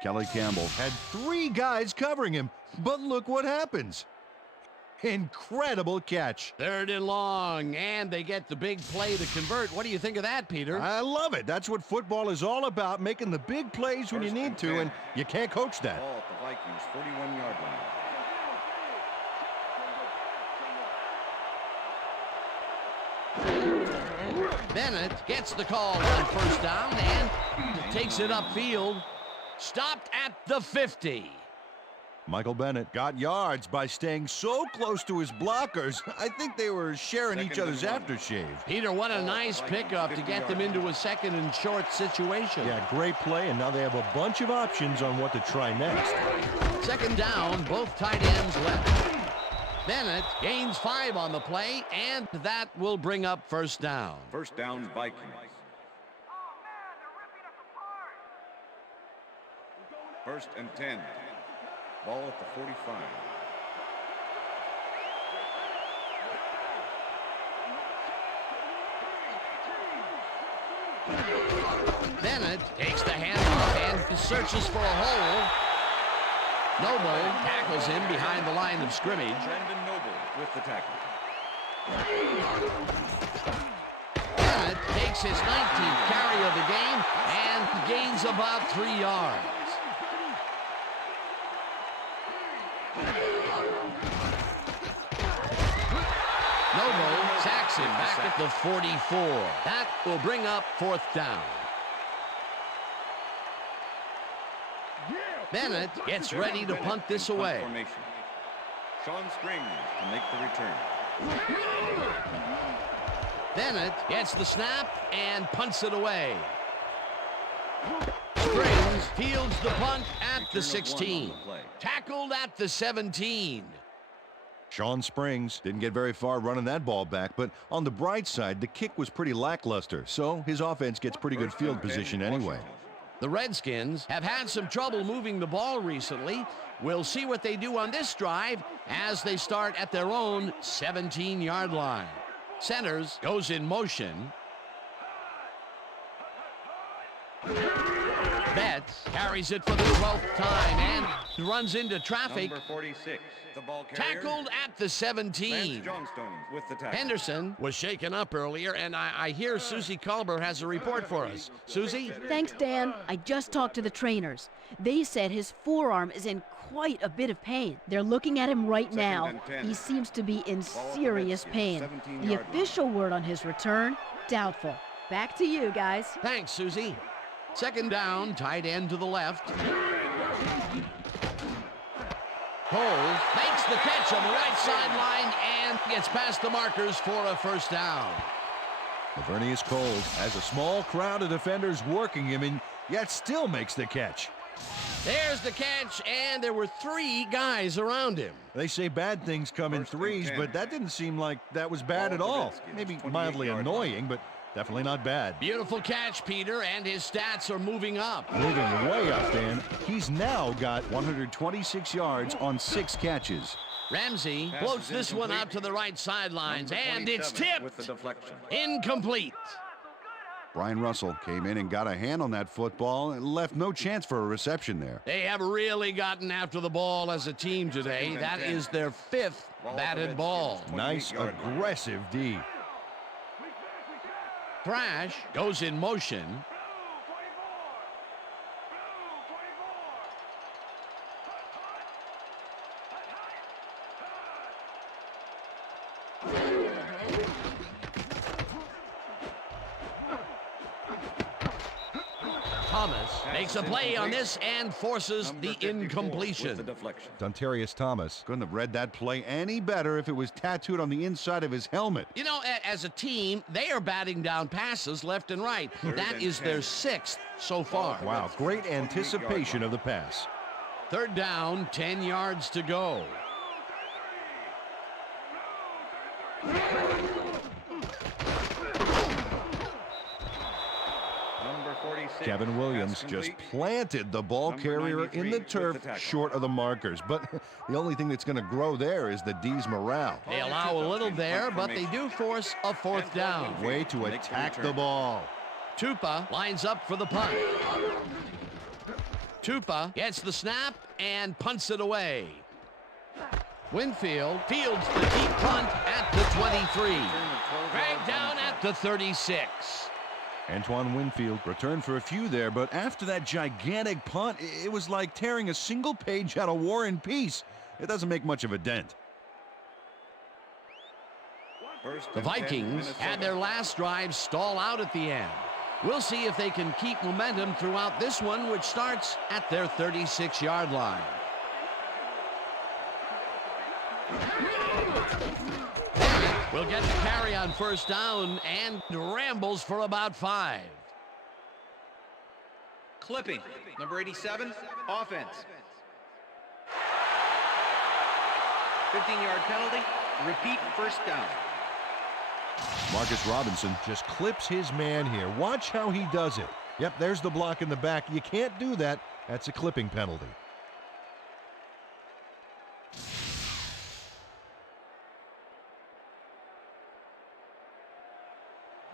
Kelly Campbell Had 3 guys covering him, but look what happens. Incredible catch. 3rd and long, and they get the big play to convert. What do you think of that, Peter? I love it. That's what football is all about, making the big plays when you need to, and you can't coach that. Ball at the Vikings 41-yard line. Bennett gets the call on 1st down and takes it upfield. Stopped at the 50. Michael Bennett got yards by staying so close to his blockers. I think they were sharing each other's aftershave. Peter, what a nice pickup to get them into a 2nd and short situation. Yeah, great play, and now they have a bunch of options on what to try next. 2nd down, both tight ends left. Bennett gains 5 on the play, and that will bring up 1st down. 1st down, Vikings. First and 10. Ball at the 45. Bennett takes the handoff and searches for a hole. Noble tackles him behind the line of scrimmage. Brendan Noble with the tackle. Bennett takes his 19th carry of the game and gains about 3 yards. Noble sacks him back at the 44. That will bring up 4th down. Bennett gets ready to punt this away. Sean Springs to make the return. Bennett gets the snap and punts it away. Springs fields the punt at the 16. Tackled at the 17. Sean Springs didn't get very far running that ball back, but on the bright side, the kick was pretty lackluster, so his offense gets pretty good field position anyway. The Redskins have had some trouble moving the ball recently. We'll see what they do on this drive as they start at their own 17-yard line. Centers goes in motion. Betts carries it for the 12th time and runs into traffic. Number 46, the ball carrier. Tackled at the 17. Johnstone with the tackle. Henderson was shaken up earlier, and I hear Susie Culber has a report for us. Susie? Thanks, Dan. I just talked to the trainers. They said his forearm is in quite a bit of pain. They're looking at him right now. He seems to be in serious pain. The official word on his return, doubtful. Back to you, guys. Thanks, Susie. 2nd down, tight end to the left. Coles makes the catch on the right sideline and gets past the markers for a 1st down. Lavernius Coles has a small crowd of defenders working him, and yet still makes the catch. There's the catch, and there were 3 guys around him. They say bad things come in threes, but that didn't seem like that was bad at all. Maybe mildly annoying, but definitely not bad. Beautiful catch, Peter, and his stats are moving up. Moving way up, Dan. He's now got 126 yards on 6 catches. Ramsey floats this one out to the right sidelines, and it's tipped. With the deflection. Incomplete. Brian Russell came in and got a hand on that football and left no chance for a reception there. They have really gotten after the ball as a team today. That is their 5th batted ball. Nice, aggressive D. Thrash goes in motion. Thomas makes a play on this and forces the incompletion. Dontarius Thomas couldn't have read that play any better if it was tattooed on the inside of his helmet. You know, as a team, they are batting down passes left and right. That is their 6th so far. Wow, great anticipation of the pass. 3rd down, 10 yards to go. Kevin Williams just planted the ball carrier in the turf short of the markers. But the only thing that's going to grow there is the D's morale. They allow a little there, but they do force a 4th down. Way to attack the ball. Tupa lines up for the punt. Tupa gets the snap and punts it away. Winfield fields the deep punt at the 23. Dragged down at the 36. Antoine Winfield returned for a few there, but after that gigantic punt, it was like tearing a single page out of War and Peace. It doesn't make much of a dent. The Vikings had their last drive stall out at the end. We'll see if they can keep momentum throughout this one, which starts at their 36-yard line. Will get the carry on 1st down and rambles for about 5. Clipping, number 87, offense. 15-yard penalty, repeat 1st down. Marcus Robinson just clips his man here. Watch how he does it. Yep, there's the block in the back. You can't do that. That's a clipping penalty.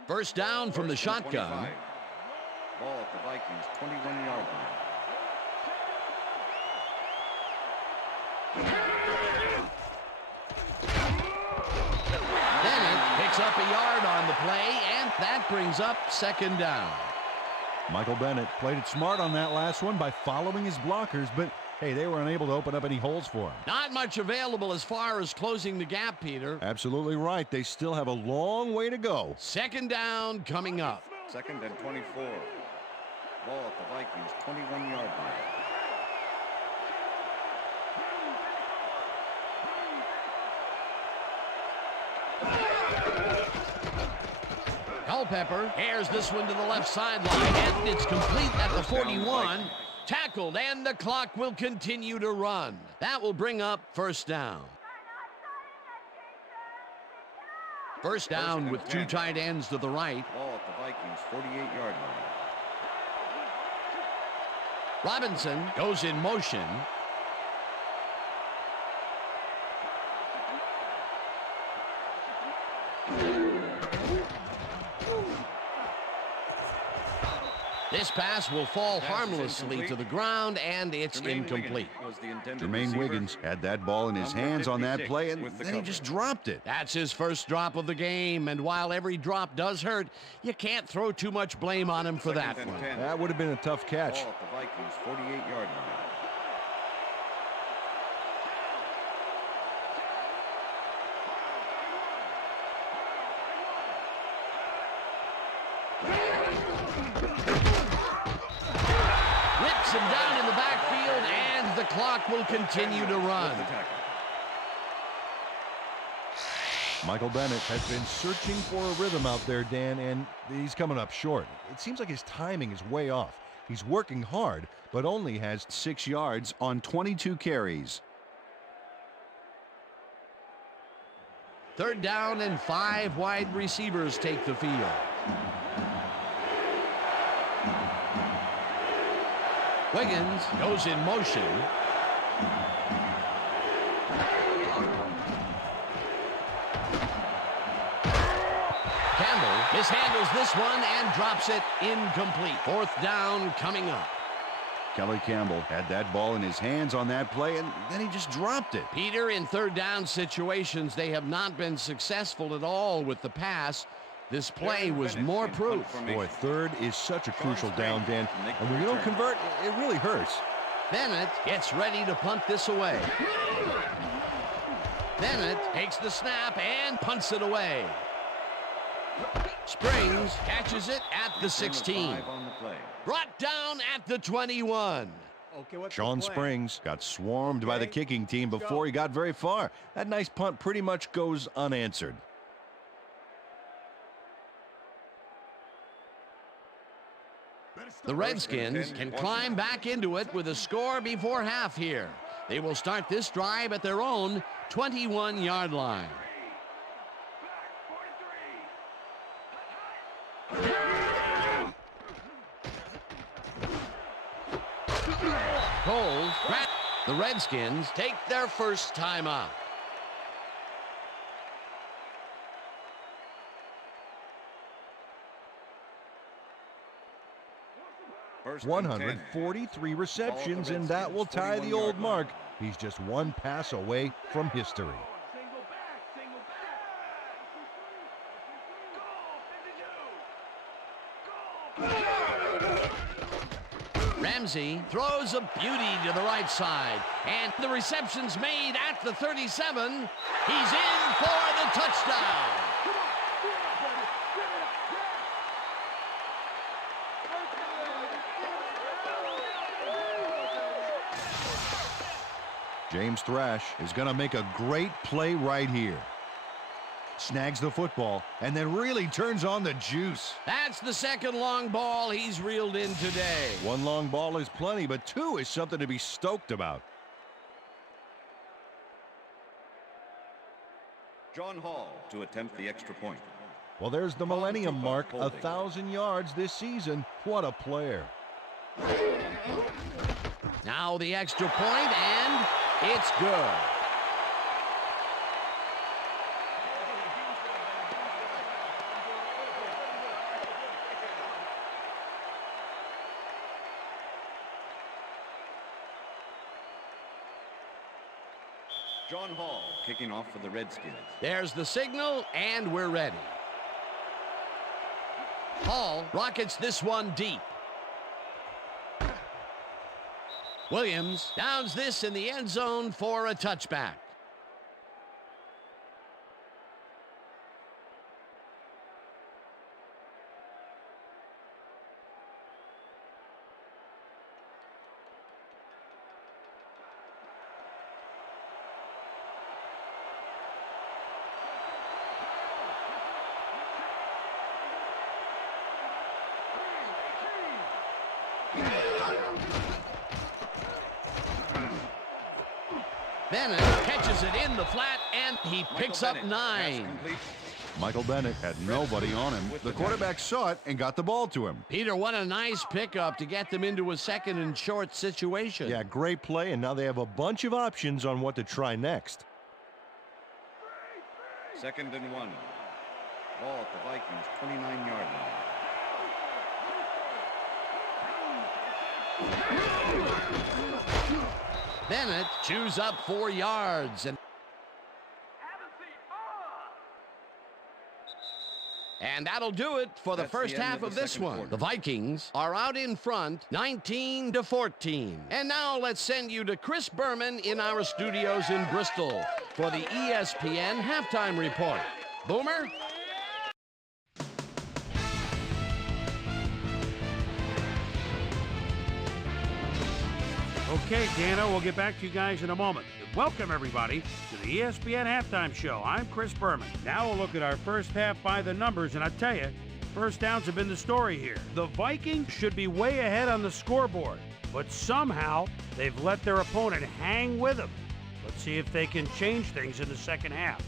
First down from the shotgun. Ball at the Vikings 21-yard line. Bennett picks up a yard on the play, and that brings up 2nd down. Michael Bennett played it smart on that last one by following his blockers, but hey, they were unable to open up any holes for him. Not much available as far as closing the gap, Peter. Absolutely right. They still have a long way to go. 2nd down coming up. 2nd and 24. Ball at the Vikings 21-yard line. Culpepper airs this one to the left sideline, and it's complete at the 41. Tackled, and the clock will continue to run. That will bring up 1st down. 1st down with 2 tight ends to the right. Ball at the Vikings 48-yard line. Robinson goes in motion. This pass will fall harmlessly to the ground, and it's incomplete. Jermaine Wiggins had that ball in his hands on that play, and then he just dropped it. That's his 1st drop of the game, and while every drop does hurt, you can't throw too much blame on him for that one. That would have been a tough catch. Ball at the Vikings 48-yard line. Whips him down in the backfield, and the clock will continue to run. Michael Bennett has been searching for a rhythm out there, Dan, and he's coming up short. It seems like his timing is way off. He's working hard, but only has 6 yards on 22 carries. 3rd down and 5 wide receivers take the field. Wiggins goes in motion. Campbell mishandles this one and drops it incomplete. 4th down coming up. Kelly Campbell had that ball in his hands on that play, and then he just dropped it. Peter, in 3rd down situations, they have not been successful at all with the pass. This play was more proof. Boy, 3rd is such a crucial down, Dan. And when you don't convert, it really hurts. Bennett gets ready to punt this away. Bennett takes the snap and punts it away. Springs catches it at the 16. Brought down at the 21. Okay, what's Sean the plan? Springs got swarmed by the kicking team before he got very far. That nice punt pretty much goes unanswered. The Redskins can climb back into it with a score before half here. They will start this drive at their own 21-yard line. Coles, the Redskins take their first time out. First 143 receptions, and that will tie the old mark. He's just one pass away from history. Ramsey throws a beauty to the right side, and the reception's made at the 37. He's in for the touchdown. James Thrash is going to make a great play right here. Snags the football and then really turns on the juice. That's the second long ball he's reeled in today. One long ball is plenty, but two is something to be stoked about. John Hall to attempt the extra point. Well, there's the millennium mark, 1,000 yards this season. What a player. Now the extra point, and it's good. John Hall kicking off for the Redskins. There's the signal, and we're ready. Hall rockets this one deep. Williams downs this in the end zone for a touchback. Bennett catches it in the flat, and he picks up 9. Michael Bennett had nobody on him. The quarterback saw it and got the ball to him. Peter, what a nice pickup to get them into a second and short situation. Yeah, great play, and now they have a bunch of options on what to try next. 2nd and 1. Ball at the Vikings 29-yard line. Bennett chews up 4 yards. And that'll do it for the first half of this one. The Vikings are out in front, 19-14. And now let's send you to Chris Berman in our studios in Bristol for the ESPN halftime report. Boomer? Okay, Dana, we'll get back to you guys in a moment. Welcome, everybody, to the ESPN Halftime Show. I'm Chris Berman. Now we'll look at our first half by the numbers, and I tell you, first downs have been the story here. The Vikings should be way ahead on the scoreboard, but somehow they've let their opponent hang with them. Let's see if they can change things in the second half.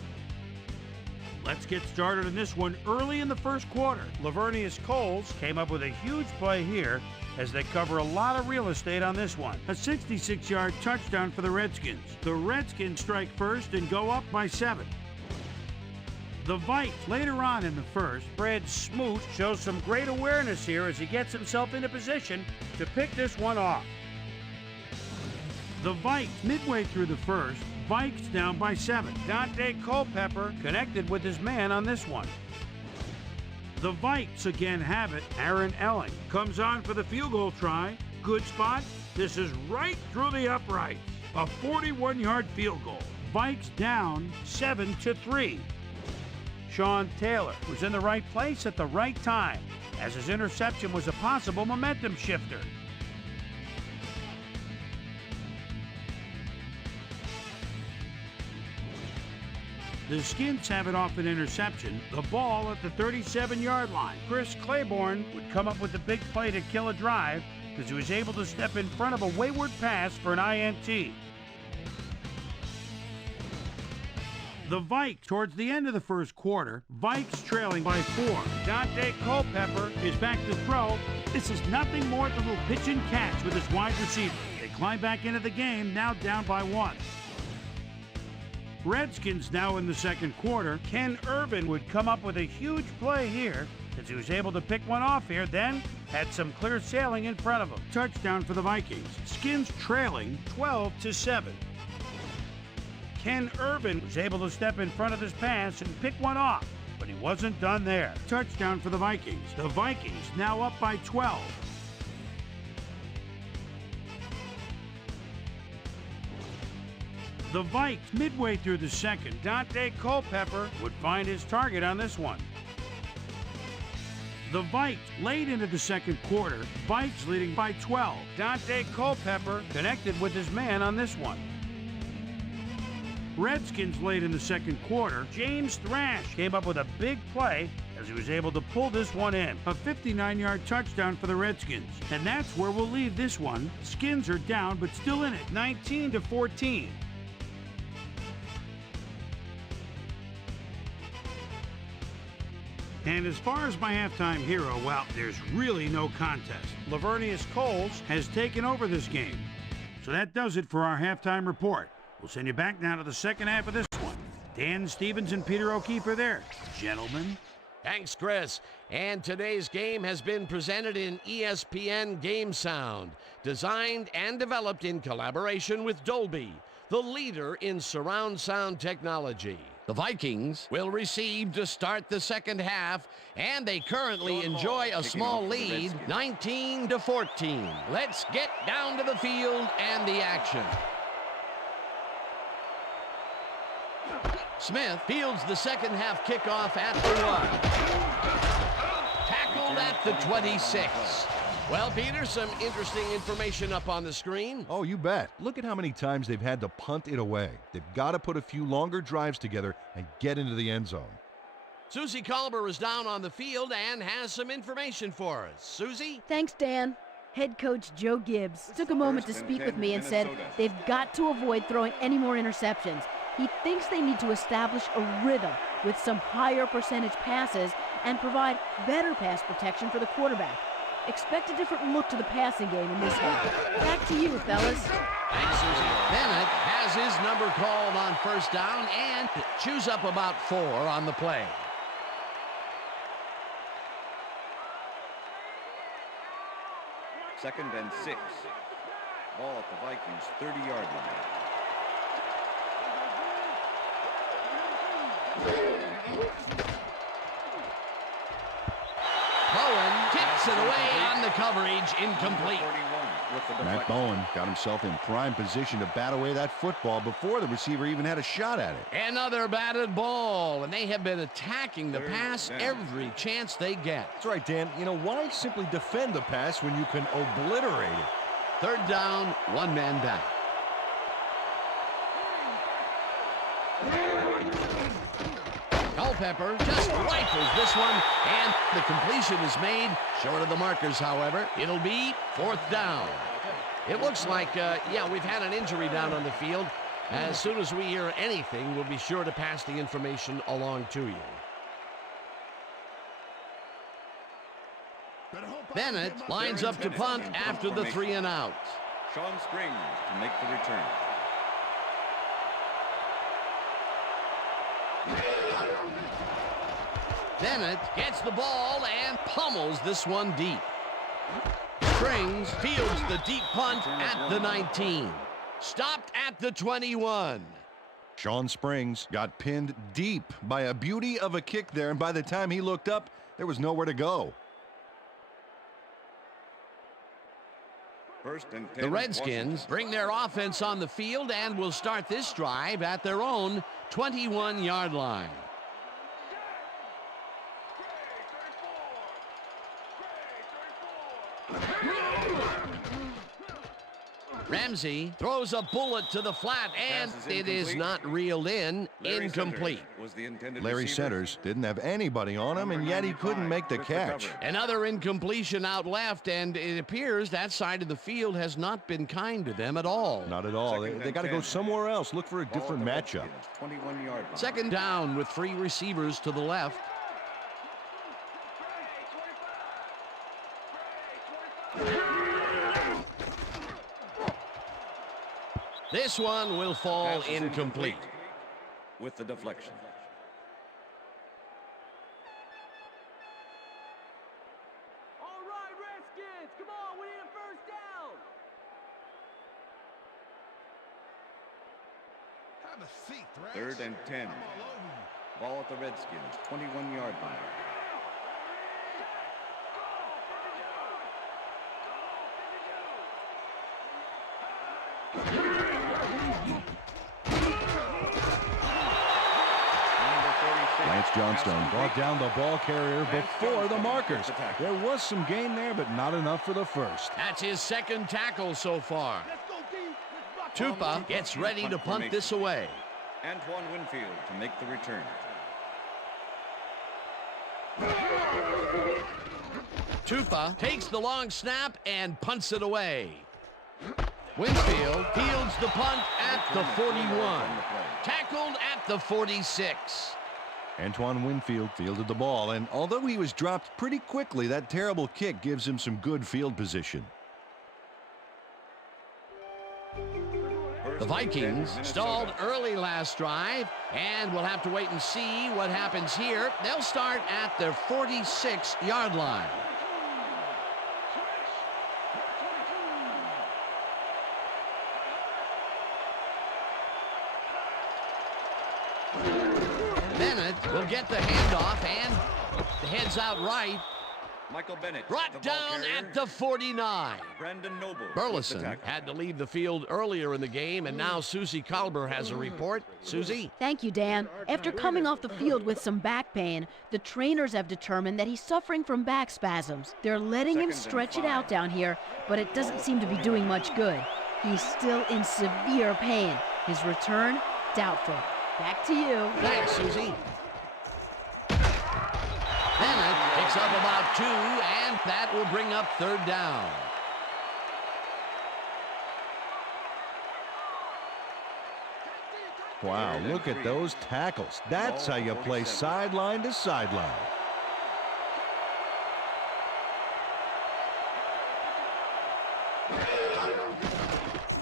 Let's get started in this one early in the first quarter. Lavernius Coles came up with a huge play here as they cover a lot of real estate on this one. A 66-yard touchdown for the Redskins. The Redskins strike first and go up by 7. The Vikes later on in the first, Brad Smoot shows some great awareness here as he gets himself into position to pick this one off. The Vikes midway through the first, Vikes down by 7. Dante Culpepper connected with his man on this one. The Vikes again have it. Aaron Elling comes on for the field goal try. Good spot. This is right through the uprights. A 41-yard field goal. Vikes down 7-3. Sean Taylor was in the right place at the right time, as his interception was a possible momentum shifter. The Skins have it off an interception, the ball at the 37-yard line. Chris Claiborne would come up with the big play to kill a drive because he was able to step in front of a wayward pass for an INT. The Vikes, towards the end of the first quarter, Vikes trailing by 4. Dante Culpepper is back to throw. This is nothing more than a little pitch and catch with his wide receiver. They climb back into the game, now down by 1. Redskins now in the second quarter. Ken Irvin would come up with a huge play here as he was able to pick one off here, then had some clear sailing in front of him. Touchdown for the Vikings. Skins trailing 12-7. Ken Irvin was able to step in front of this pass and pick one off, but he wasn't done there. Touchdown for the Vikings. The Vikings now up by 12. The Vikes, midway through the second, Dante Culpepper would find his target on this one. The Vikes, late into the second quarter, Vikes leading by 12. Dante Culpepper connected with his man on this one. Redskins late in the second quarter, James Thrash came up with a big play as he was able to pull this one in. A 59-yard touchdown for the Redskins. And that's where we'll leave this one. Skins are down, but still in it, 19-14. And as far as my halftime hero, well, there's really no contest. Lavernius Coles has taken over this game. So that does it for our halftime report. We'll send you back now to the second half of this one. Dan Stevens and Peter O'Keefe are there. Gentlemen. Thanks, Chris. And today's game has been presented in ESPN Game Sound, designed and developed in collaboration with Dolby, the leader in surround sound technology. The Vikings will receive to start the second half, and they currently enjoy a small lead, 19-14. Let's get down to the field and the action. Smith fields the second half kickoff at the 1. Tackled at the 26. Well, Peter, some interesting information up on the screen. Oh, you bet. Look at how many times they've had to punt it away. They've got to put a few longer drives together and get into the end zone. Susie Colber is down on the field and has some information for us. Susie? Thanks, Dan. Head coach Joe Gibbs took a moment to speak with me and said they've got to avoid throwing any more interceptions. He thinks they need to establish a rhythm with some higher percentage passes and provide better pass protection for the quarterback. Expect a different look to the passing game in this one. Back to you, fellas. Thanks, Susie. Bennett has his number called on first down and chews up about 4 on the play. Second and 6. Ball at the Vikings' 30-yard line. Bowen tips it away on the coverage, incomplete. Matt Bowen got himself in prime position to bat away that football before the receiver even had a shot at it. Another batted ball, and they have been attacking the pass every chance they get. That's right, Dan. You know, why simply defend the pass when you can obliterate it? Third down, one man back. Culpepper just rifles this one, and the completion is made. Short of the markers, however. It'll be fourth down. It looks like, we've had an injury down on the field. As soon as we hear anything, we'll be sure to pass the information along to you. Bennett lines up to punt after the 3 and out. Sean Springs to make the return. Bennett gets the ball and pummels this one deep. Springs fields the deep punt at the 19. Stopped at the 21. Sean Springs got pinned deep by a beauty of a kick there, and by the time he looked up, there was nowhere to go. First and 10. The Redskins bring their offense on the field and will start this drive at their own 21-yard line. Ramsey throws a bullet to the flat, and it is not reeled in. Incomplete. Larry Centers didn't have anybody on him, and yet he couldn't make the catch. Another incompletion out left, and it appears that side of the field has not been kind to them at all. Not at all. They got to go somewhere else, look for a different matchup. Second down with 3 receivers to the left. This one will fall incomplete. With the deflection. All right, Redskins, come on, we need a first down. Have a seat, Thresh. 3rd and 10. Ball at the Redskins, 21-yard line. Lance Johnstone brought down the ball carrier before the markers. There was some gain there, but not enough for the first. That's his 2nd tackle so far. Tupa gets ready to punt this away. Antoine Winfield to make the return. Tupa takes the long snap and punts it away. Winfield fields the punt at the 41. Tackled at the 46. Antoine Winfield fielded the ball, and although he was dropped pretty quickly, that terrible kick gives him some good field position. The Vikings stalled early last drive, and we'll have to wait and see what happens here. They'll start at their 46-yard line. Bennett will get the handoff and heads out right. Michael Bennett Brought down at the 49. Brandon Noble. Burleson had to leave the field earlier in the game, and now Susie Colber has a report. Susie? Thank you, Dan. After coming off the field with some back pain, the trainers have determined that he's suffering from back spasms. They're letting him stretch it out down here, but it doesn't seem to be doing much good. He's still in severe pain. His return, doubtful. Back to you. Thanks, Susie. Bennett picks up about 2, and that will bring up 3rd down. Wow, look at those tackles. That's how you play sideline to sideline.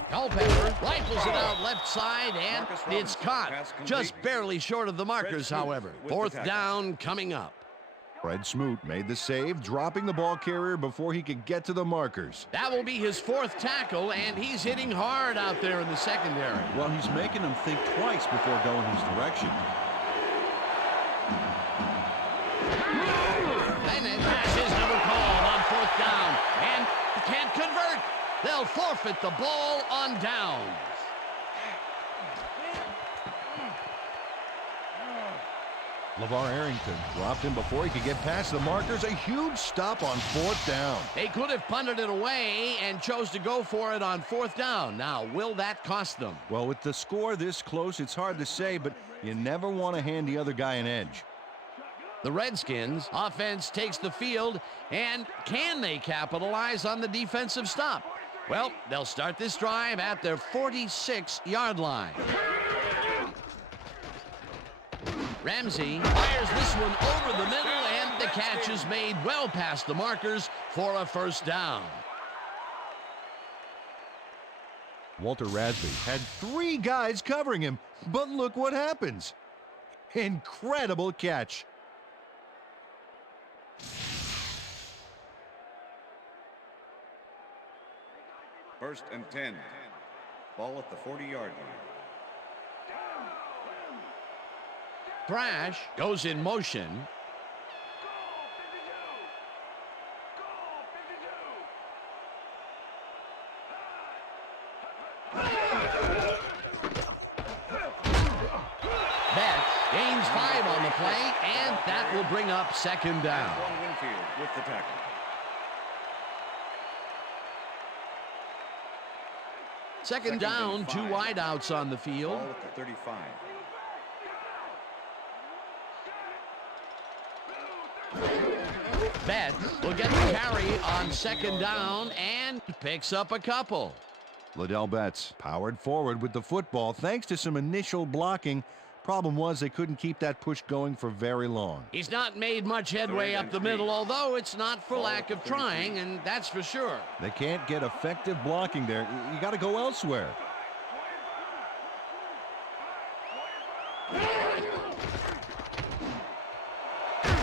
Culpepper rifles it out left side, and it's caught. Just barely short of the markers, however. 4th down coming up. Fred Smoot made the save, dropping the ball carrier before he could get to the markers. That will be his 4th tackle, and he's hitting hard out there in the secondary. Well, he's making them think twice before going his direction. Bennett has his number called on 4th down, and can't convert. They'll forfeit the ball on downs. LeVar Arrington dropped him before he could get past the markers. A huge stop on 4th down. They could have punted it away and chose to go for it on 4th down. Now, will that cost them? Well, with the score this close, it's hard to say, but you never want to hand the other guy an edge. The Redskins offense takes the field, and can they capitalize on the defensive stop? Well, they'll start this drive at their 46-yard line. Ramsey fires this one over the middle, and the catch is made well past the markers for a 1st down. Walter Rasby had 3 guys covering him, but look what happens. Incredible catch. First and 10. Ball at the 40-yard line. Thrash goes in motion. Betts gains 5 on the play, and that will bring up 2nd down. Winfield with the tackle. Second down, 2 wideouts on the field. Ball at the 35. Bet will get the carry on second down and picks up a couple. Liddell Betts powered forward with the football thanks to some initial blocking. Problem was they couldn't keep that push going for very long. He's not made much headway up the middle, although it's not for lack of trying, and that's for sure. They can't get effective blocking there. You got to go elsewhere.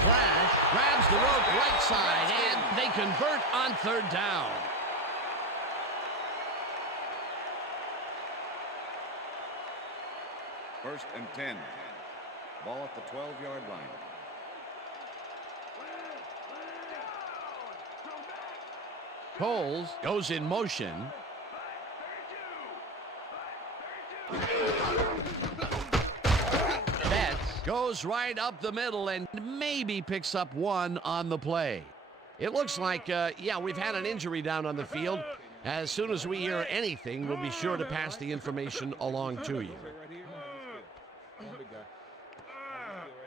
Crash grabs the rope right side, and they convert on third down. First and 10. Ball at the 12-yard line. Coles goes in motion. Betts goes right up the middle and maybe picks up 1 on the play. It looks like, yeah, we've had an injury down on the field. As soon as we hear anything, we'll be sure to pass the information along to you.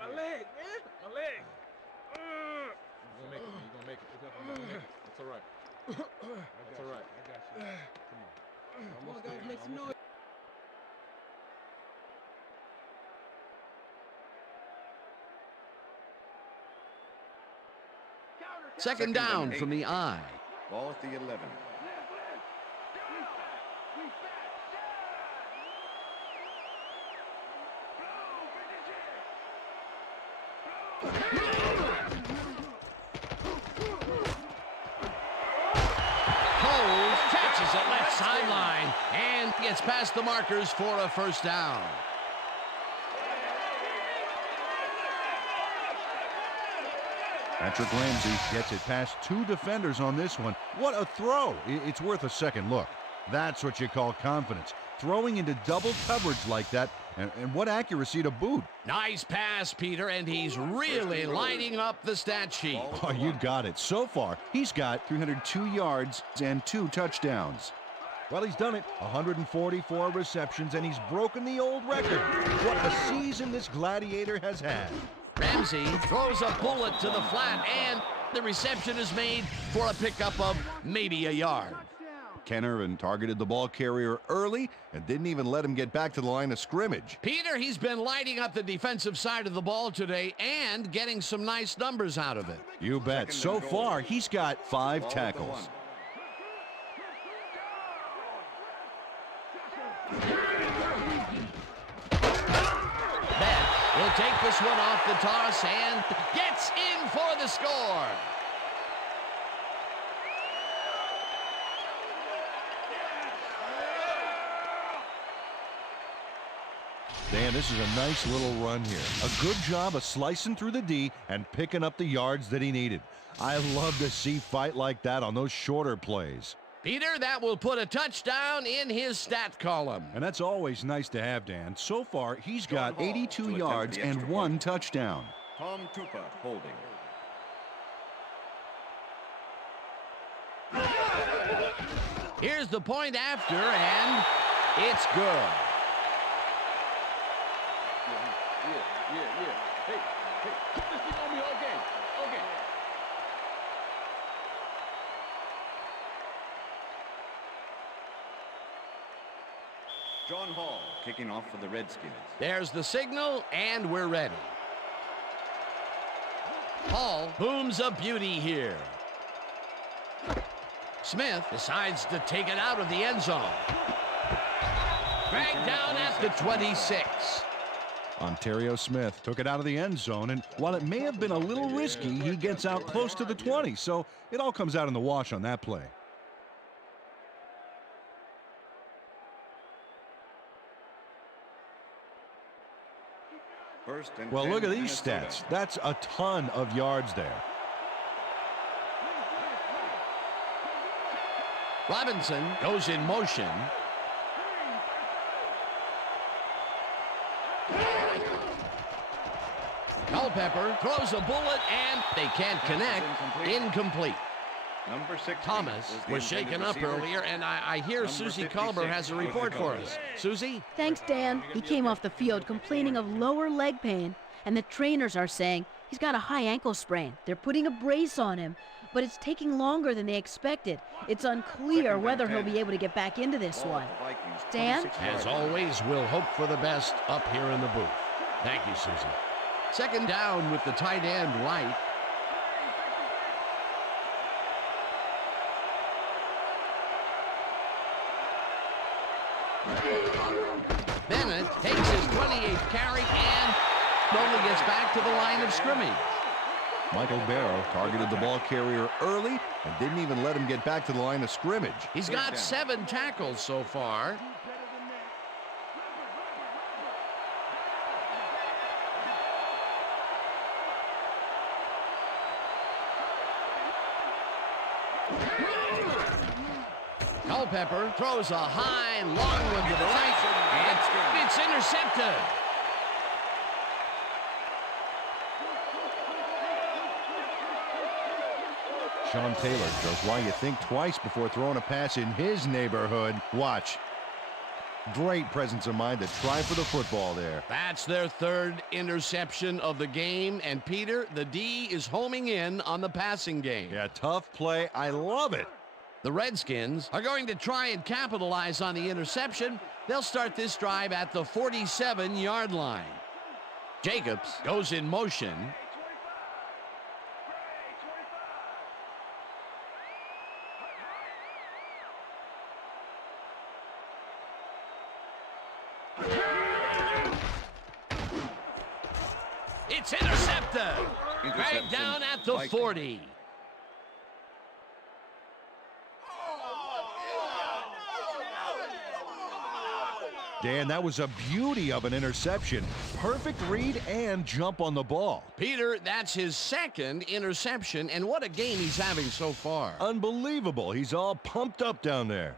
My leg, man. My leg. You're gonna make it, man. You're gonna make it. It's all right. That's all right. I got you. Come on. Almost there. Make some noise. Second down from the I. Ball at the 11. Coles catches it left sideline and gets past the markers for a first down. Patrick Ramsey gets it past 2 defenders on this one. What a throw. It's worth a second look. That's what you call confidence. Throwing into double coverage like that, and what accuracy to boot. Nice pass, Peter, and he's really lighting up the stat sheet. Oh, you got it. So far, he's got 302 yards and 2 touchdowns. Well, he's done it. 144 receptions, and he's broken the old record. What a season this gladiator has had. Ramsey throws a bullet to the flat, and the reception is made for a pickup of maybe a yard. Kenner targeted the ball carrier early and didn't even let him get back to the line of scrimmage. Peter, he's been lighting up the defensive side of the ball today and getting some nice numbers out of it. You bet. So far, he's got 5 tackles. Will take this one off the toss and gets in for the score. Dan, this is a nice little run here. A good job of slicing through the D and picking up the yards that he needed. I love to see fight like that on those shorter plays. Peter, that will put a touchdown in his stat column. And that's always nice to have, Dan. So far, he's got 82 yards and 1 touchdown. Tom Tupa holding. Here's the point after, and it's good. Yeah. Hey, keep this thing on me all game. Okay. John Hall kicking off for the Redskins. There's the signal, and we're ready. Hall booms a beauty here. Smith decides to take it out of the end zone. Dragged down at the 26. Ontario Smith took it out of the end zone, and while it may have been a little risky, he gets out close to the 20, so it all comes out in the wash on that play. Well, look at these stats. That's a ton of yards there. Robinson goes in motion. Culpepper throws a bullet, and they can't connect. Incomplete. Number 60 Thomas was shaken up earlier, and I hear Susie Culber has a report for us. Susie? Thanks, Dan. He came off the field complaining of lower leg pain, and the trainers are saying he's got a high ankle sprain. They're putting a brace on him, but it's taking longer than they expected. It's unclear whether he'll be able to get back into this one. Dan? As always, we'll hope for the best up here in the booth. Thank you, Susie. Second down with the tight end right. Bennett takes his 28th carry and only gets back to the line of scrimmage. Michael Barrow targeted the ball carrier early and didn't even let him get back to the line of scrimmage. He's got 7 tackles so far. Culpepper throws a high, long one to the right, and it's intercepted. Sean Taylor shows why you think twice before throwing a pass in his neighborhood. Watch. Great presence of mind to try for the football there. That's their 3rd interception of the game, and Peter, the D is homing in on the passing game. Yeah, tough play. I love it. The Redskins are going to try and capitalize on the interception. They'll start this drive at the 47-yard line. Jacobs goes in motion. It's intercepted. Right down at the 40. Dan, that was a beauty of an interception. Perfect read and jump on the ball. Peter, that's his 2nd interception, and what a game he's having so far. Unbelievable. He's all pumped up down there.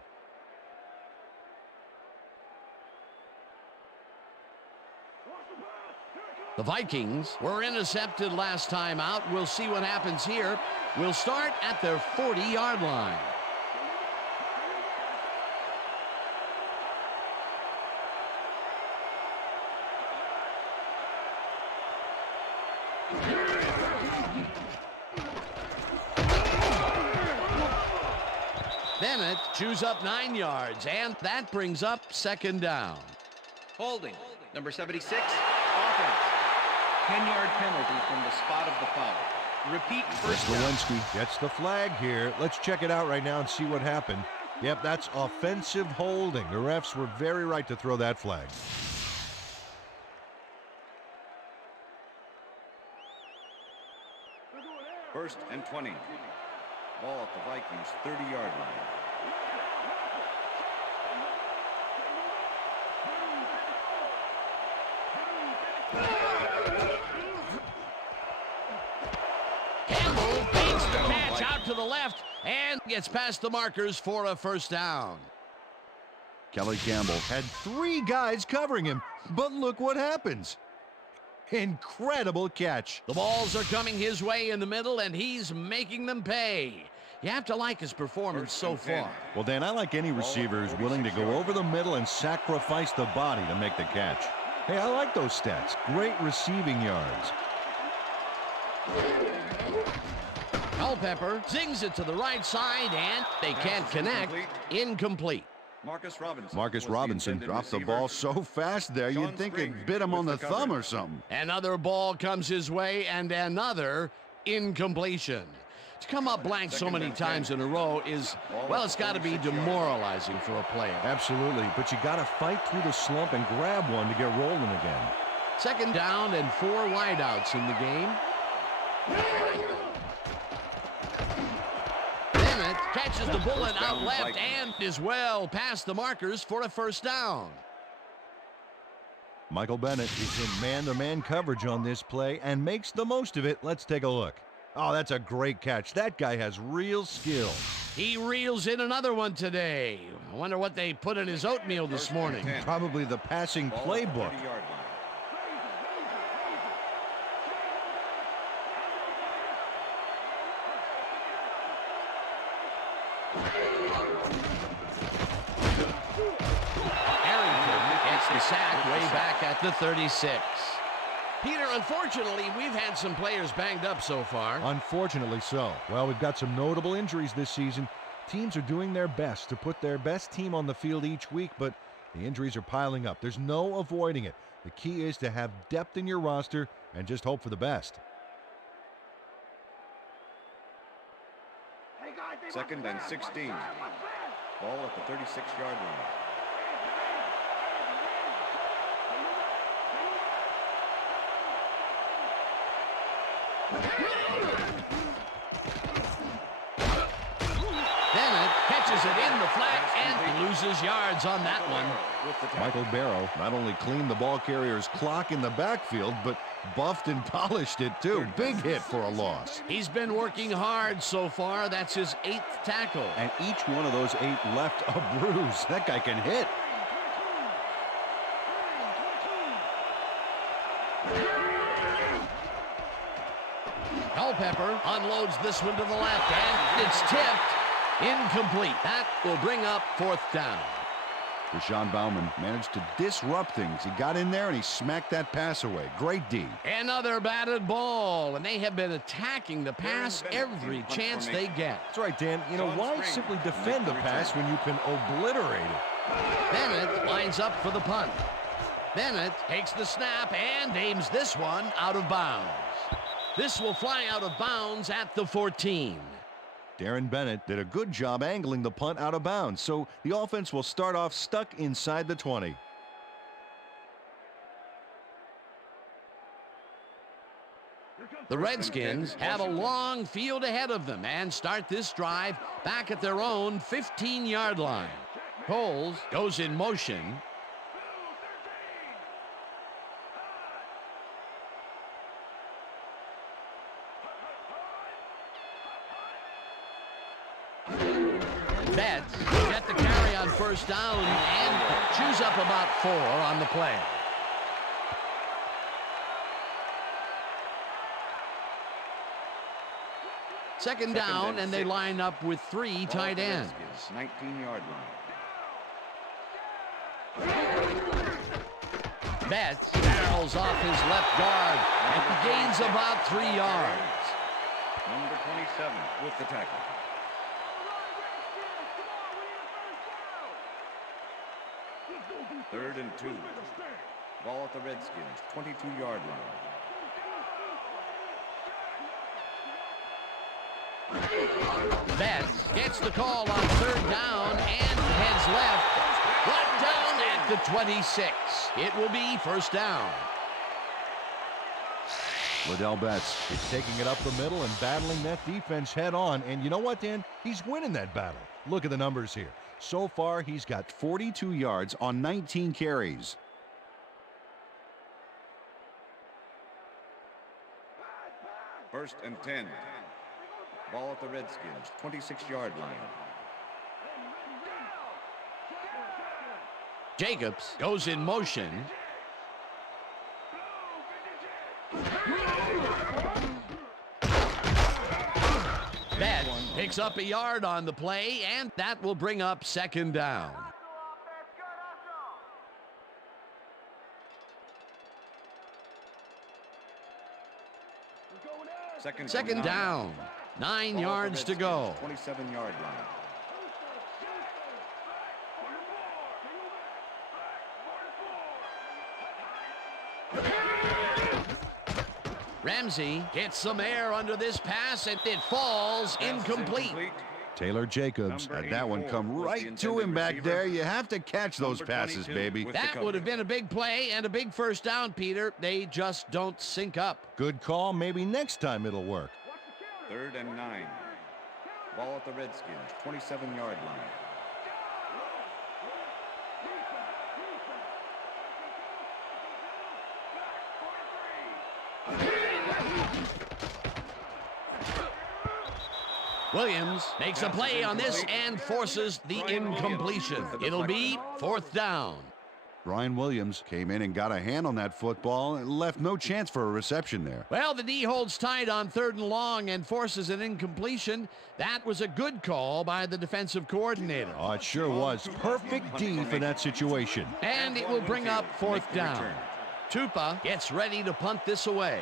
The Vikings were intercepted last time out. We'll see what happens here. We'll start at their 40-yard line. Bennett chews up 9 yards, and that brings up 2nd down. Holding. Number 76, offense. 10-yard penalty from the spot of the foul. Repeat first down. Lewinsky gets the flag here. Let's check it out right now and see what happened. Yep, that's offensive holding. The refs were very right to throw that flag. First and 20. Ball at the Vikings 30-yard line. Campbell beats the catch out to the left and gets past the markers for a 1st down. Kelly Campbell had 3 guys covering him, but look what happens. Incredible catch. The balls are coming his way in the middle, and he's making them pay. You have to like his performance so far. Well, Dan, I like any receiver who's willing to go over the middle and sacrifice the body to make the catch. Hey, I like those stats. Great receiving yards. Culpepper zings it to the right side, and they can't connect. Incomplete. Marcus Robinson dropped the ball so fast there, you'd think it bit him on the thumb or something. Another ball comes his way, and another incompletion. To come up blank so many times in a row is, well, it's got to be demoralizing for a player. Absolutely, but you got to fight through the slump and grab one to get rolling again. 2nd down and 4 wideouts in the game. Bennett catches the bullet out left and is well past the markers for a 1st down. Michael Bennett is in man-to-man coverage on this play and makes the most of it. Let's take a look. Oh, that's a great catch. That guy has real skill. He reels in another one today. I wonder what they put in his oatmeal this morning. Probably the passing playbook. Harrington gets the sack way back at the 36. Peter, unfortunately, we've had some players banged up so far. Unfortunately so. Well, we've got some notable injuries this season. Teams are doing their best to put their best team on the field each week, but the injuries are piling up. There's no avoiding it. The key is to have depth in your roster and just hope for the best. 2nd and 16. Ball at the 36-yard line. Bennett catches it in the flat and loses yards on that one. Michael Barrow not only cleaned the ball carrier's clock in the backfield, but buffed and polished it too. Big hit for a loss. He's been working hard so far. That's his 8th tackle. And each one of those 8 left a bruise. That guy can hit. Culpepper unloads this one to the left, and it's tipped. Incomplete. That will bring up 4th down. Rashawn Bauman managed to disrupt things. He got in there and he smacked that pass away. Great D. Another batted ball, and they have been attacking the pass every chance they get. That's right, Dan. You know, why simply defend the pass when you can obliterate it? Bennett lines up for the punt. Bennett takes the snap and aims this one out of bounds. This will fly out of bounds at the 14. Darren Bennett did a good job angling the punt out of bounds, so the offense will start off stuck inside the 20. The Redskins have a long field ahead of them and start this drive back at their own 15-yard line. Coles goes in motion. Betts get the carry on 1st down and chews up about 4 on the play. Second down, and they line up with 3 tight ends. 19-yard line. Betts barrels off his left guard and gains about 3 yards. Number 27 with the tackle. Third and 2. Ball at the Redskins, 22-yard line. Betts gets the call on 3rd down and heads left. Brought down at the 26. It will be 1st down. Liddell Betts is taking it up the middle and battling that defense head on. And you know what, Dan? He's winning that battle. Look at the numbers here. So far, he's got 42 yards on 19 carries. First and 10. Ball at the Redskins, 26-yard line. Jacobs goes in motion. Betts picks up a yard on the play, and that will bring up 2nd down. Second down. 9 yards to go. 27-yard line. Ramsey gets some air under this pass, and it falls incomplete. Taylor Jacobs had that one come right to him back there. You have to catch those passes, baby. That would have been a big play and a big 1st down, Peter. They just don't sync up. Good call. Maybe next time it'll work. 3rd and 9. Ball at the Redskins, 27-yard line. Williams makes a play on this and forces the incompletion. It'll be 4th down. Brian Williams came in and got a hand on that football and left no chance for a reception there. Well, the D holds tight on 3rd and long and forces an incompletion. That was a good call by the defensive coordinator. Oh, it sure was. Perfect D for that situation. And it will bring up 4th down. Tupa gets ready to punt this away.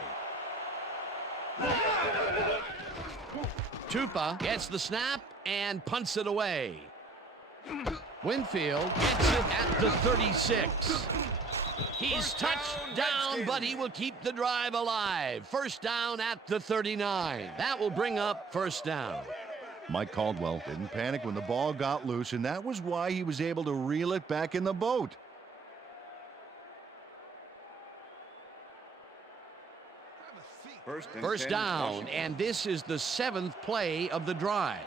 Tupa gets the snap and punts it away. Winfield gets it at the 36. He's touched down, but he will keep the drive alive. 1st down at the 39. That will bring up 1st down. Mike Caldwell didn't panic when the ball got loose, and that was why he was able to reel it back in the boat. First down, and this is the 7th play of the drive.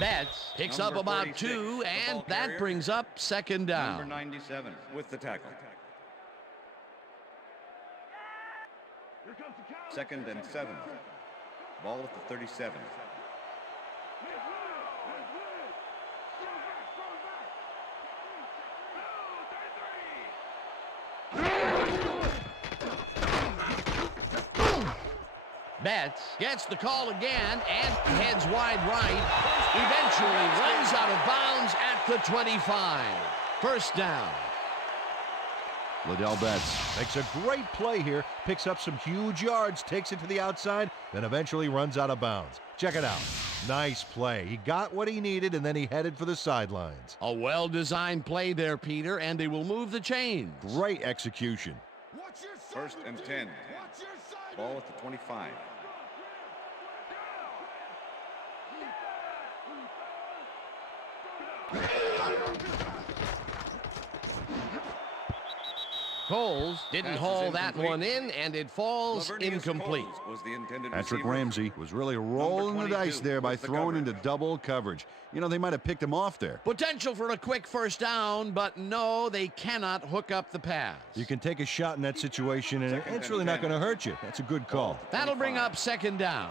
Betts picks up about 2, and that brings up 2nd down. Number 97 with the tackle. 2nd and 7. Ball at the 37. Betts gets the call again and heads wide right. Eventually runs out of bounds at the 25. 1st down. Liddell Betts makes a great play here, picks up some huge yards, takes it to the outside, then eventually runs out of bounds. Check it out. Nice play. He got what he needed, and then he headed for the sidelines. A well-designed play there, Peter, and they will move the chains. Great execution. 1st and 10. Ball at the 25. Coles didn't haul that one in, and it falls incomplete. Patrick Ramsey was really rolling the dice there by throwing into double coverage. You know, they might have picked him off there. Potential for a quick 1st down, but no, they cannot hook up the pass. You can take a shot in that situation, and it's really not going to hurt you. That's a good call. That'll bring up 2nd down.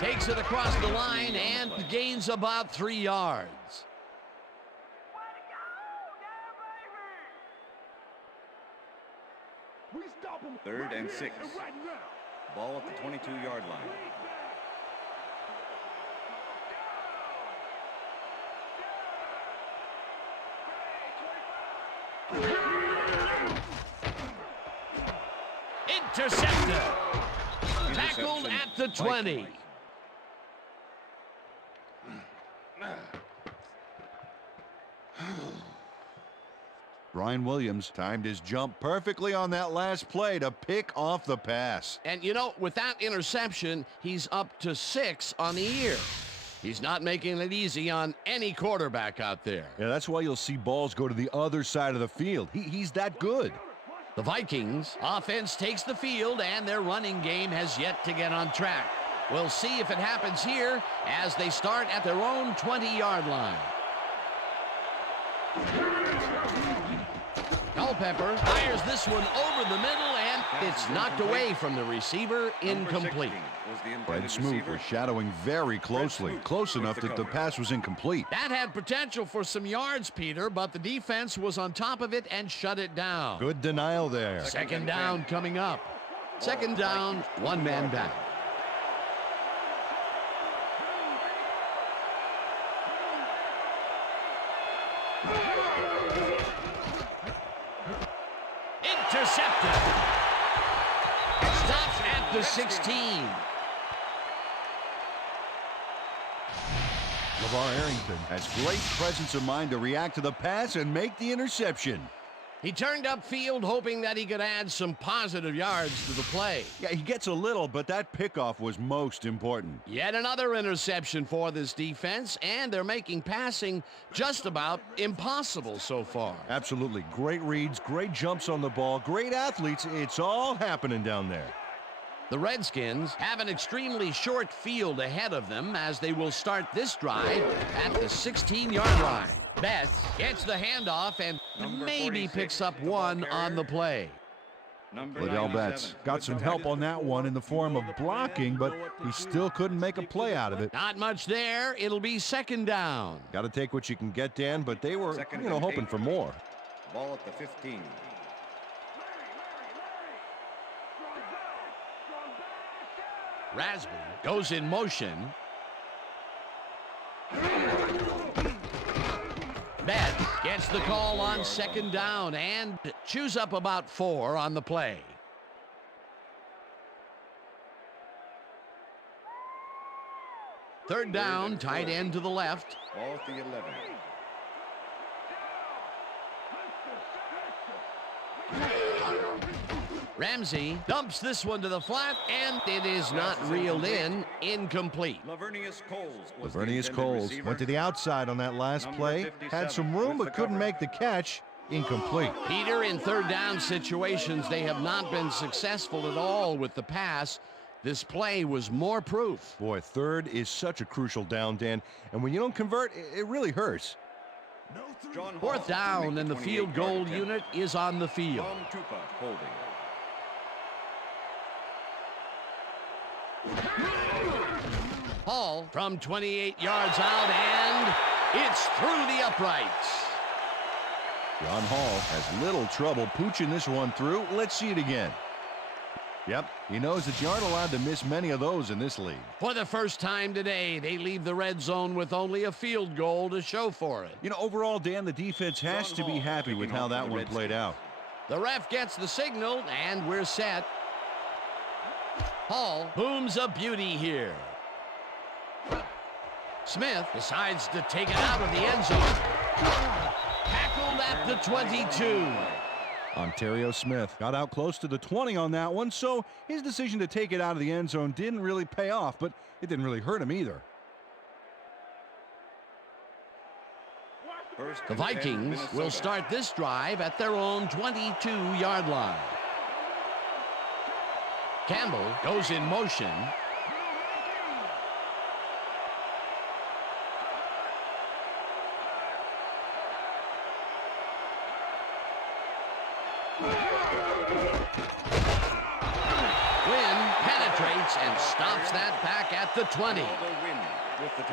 Takes it across the line and gains about 3 yards. 3rd and 6. Ball at the 22-yard line. Intercepted. Tackled at the 20. Brian Williams timed his jump perfectly on that last play to pick off the pass. And, you know, with that interception, he's up to 6 on the year. He's not making it easy on any quarterback out there. Yeah, that's why you'll see balls go to the other side of the field. He's that good. The Vikings offense takes the field, and their running game has yet to get on track. We'll see if it happens here as they start at their own 20-yard line. Culpepper fires this one over the middle, and it's knocked away from the receiver, incomplete. Fred Smoot was shadowing very closely, close enough that the pass was incomplete. That had potential for some yards, Peter, but the defense was on top of it and shut it down. Good denial there. 2nd down coming up. 2nd down, 1 man back. Intercepted. Stops at the 16. LeVar Arrington has great presence of mind to react to the pass and make the interception. He turned upfield hoping that he could add some positive yards to the play. Yeah, he gets a little, but that pickoff was most important. Yet another interception for this defense, and they're making passing just about impossible so far. Absolutely. Great reads, great jumps on the ball, great athletes. It's all happening down there. The Redskins have an extremely short field ahead of them as they will start this drive at the 16-yard line. Betts gets the handoff and maybe picks up one on the play. Liddell Betts got some help on that one in the form of blocking, but he still couldn't make a play out of it. Not much there. It'll be second down. Got to take what you can get, Dan, but they were, hoping for more. Ball at the 15. Raspberry goes in motion. Betts gets the call on second down and chews up about 4 on the play. Third down, tight end to the left. Ball at the 11. Ramsey dumps this one to the flat, and it is not reeled in. Incomplete. Lavernius Coles went to the outside on that last play. Had some room, but couldn't make the catch. Incomplete. Peter, in third down situations, they have not been successful at all with the pass. This play was more proof. Boy, third is such a crucial down, Dan. And when you don't convert, it really hurts. Fourth down, and the field goal unit is on the field. Hall from 28 yards out, and it's through the uprights. John Hall has little trouble pooching this one through. Let's see it again. Yep, he knows that you aren't allowed to miss many of those in this league. For the first time today, they leave the red zone with only a field goal to show for it. Overall, Dan, the defense has to be happy with how that one played out. The ref gets the signal, and we're set. Hall booms a beauty here. Smith decides to take it out of the end zone. Tackled at the 22. Ontario Smith got out close to the 20 on that one, so his decision to take it out of the end zone didn't really pay off, but it didn't really hurt him either. The Vikings will start this drive at their own 22-yard line. Campbell goes in motion. And stops that back at the 20.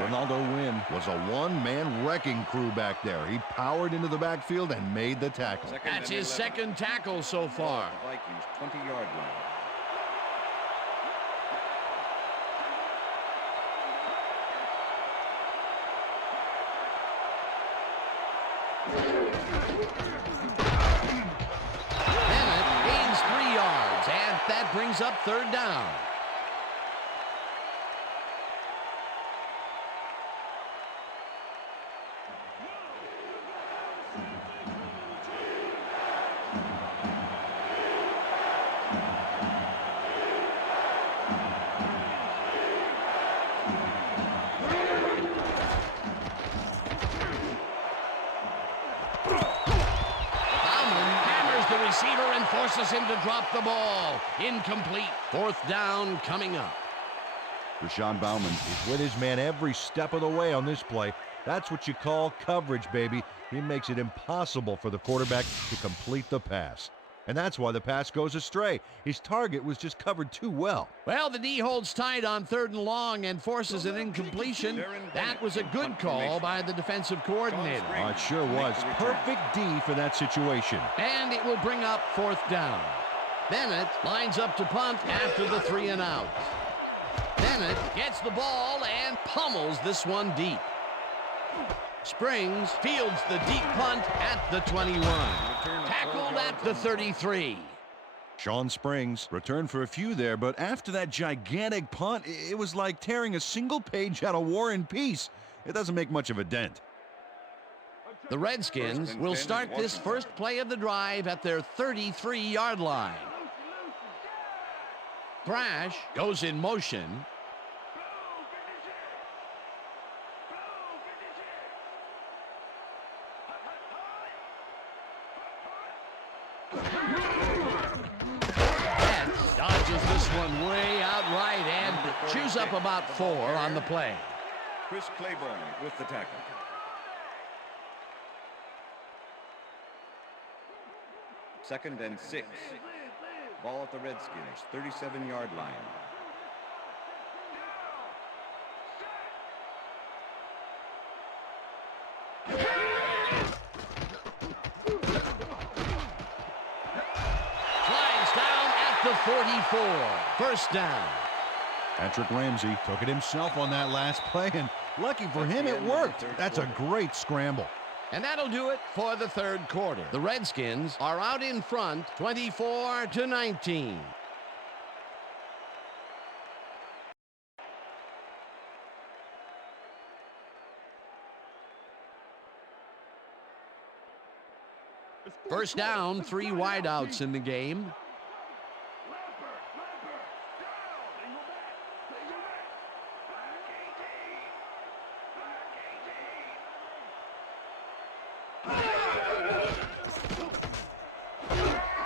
Ronaldo Wynn was a one-man wrecking crew back there. He powered into the backfield and made the tackle. That's his second tackle so far. Vikings 20-yard line. Bennett gains 3 yards, and that brings up third down. Receiver and forces him to drop the ball. Incomplete. Fourth down coming up. Rashawn Bauman is with his man every step of the way on this play. That's what you call coverage, baby. He makes it impossible for the quarterback to complete the pass. And that's why the pass goes astray. His target was just covered too well. Well, the D holds tight on third and long and forces an incompletion. That was a good call by the defensive coordinator. Oh, it sure was. Perfect D for that situation. And it will bring up fourth down. Bennett lines up to punt after the 3 and out. Bennett gets the ball and pummels this one deep. Springs fields the deep punt at the 21. Tackled at the 33. Sean Springs returned for a few there, but after that gigantic punt, it was like tearing a single page out of War and Peace. It doesn't make much of a dent. The Redskins will start this first play of the drive at their 33-yard line. Thrash goes in motion. Dodges the this one way out right and chews up about 4 on the play. Chris Claiborne with the tackle. Second and 6. Ball at the Redskins, 37-yard line. Flies down at the 44. First down. Patrick Ramsey took it himself on that last play, and lucky for him, it worked. That's a great scramble. And that'll do it for the third quarter. The Redskins are out in front, 24-19. First down, 3 wideouts in the game.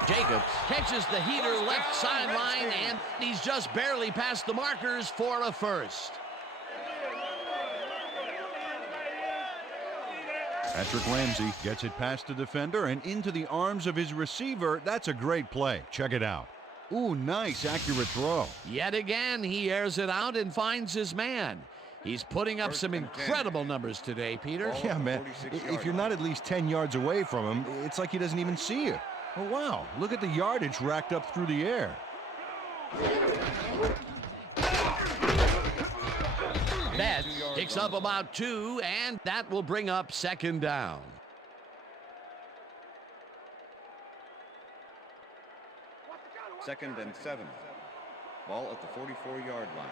Jacobs catches the heater left sideline, and he's just barely past the markers for a first. Patrick Ramsey gets it past the defender and into the arms of his receiver. That's a great play. Check it out. Ooh, nice, accurate throw. Yet again, he airs it out and finds his man. He's putting up some incredible numbers today, Peter. Yeah, man. If you're not at least 10 yards away from him, it's like he doesn't even see you. Oh, wow. Look at the yardage racked up through the air. Betts picks up about 2, and that will bring up second down. Second and 7. Ball at the 44-yard line.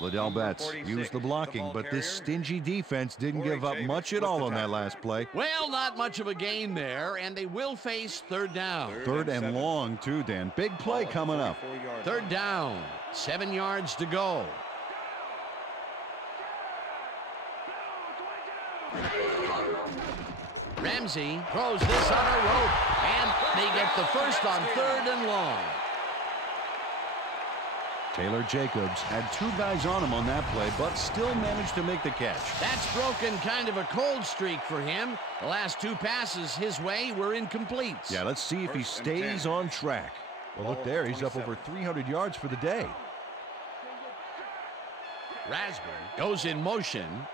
Liddell Betts used the blocking, but this stingy defense didn't give up much at all on that last play. Well, not much of a gain there, and they will face third down. Third and long, too, Dan. Big play coming up. Third down, 7 yards to go. Ramsey throws this on a rope, and they get the first on 3rd and long. Taylor Jacobs had 2 guys on him on that play, but still managed to make the catch. That's broken kind of a cold streak for him. The last 2 passes his way were incomplete. Yeah, let's see if he stays on track. Well, look there, he's up over 300 yards for the day. Raspberry goes in motion.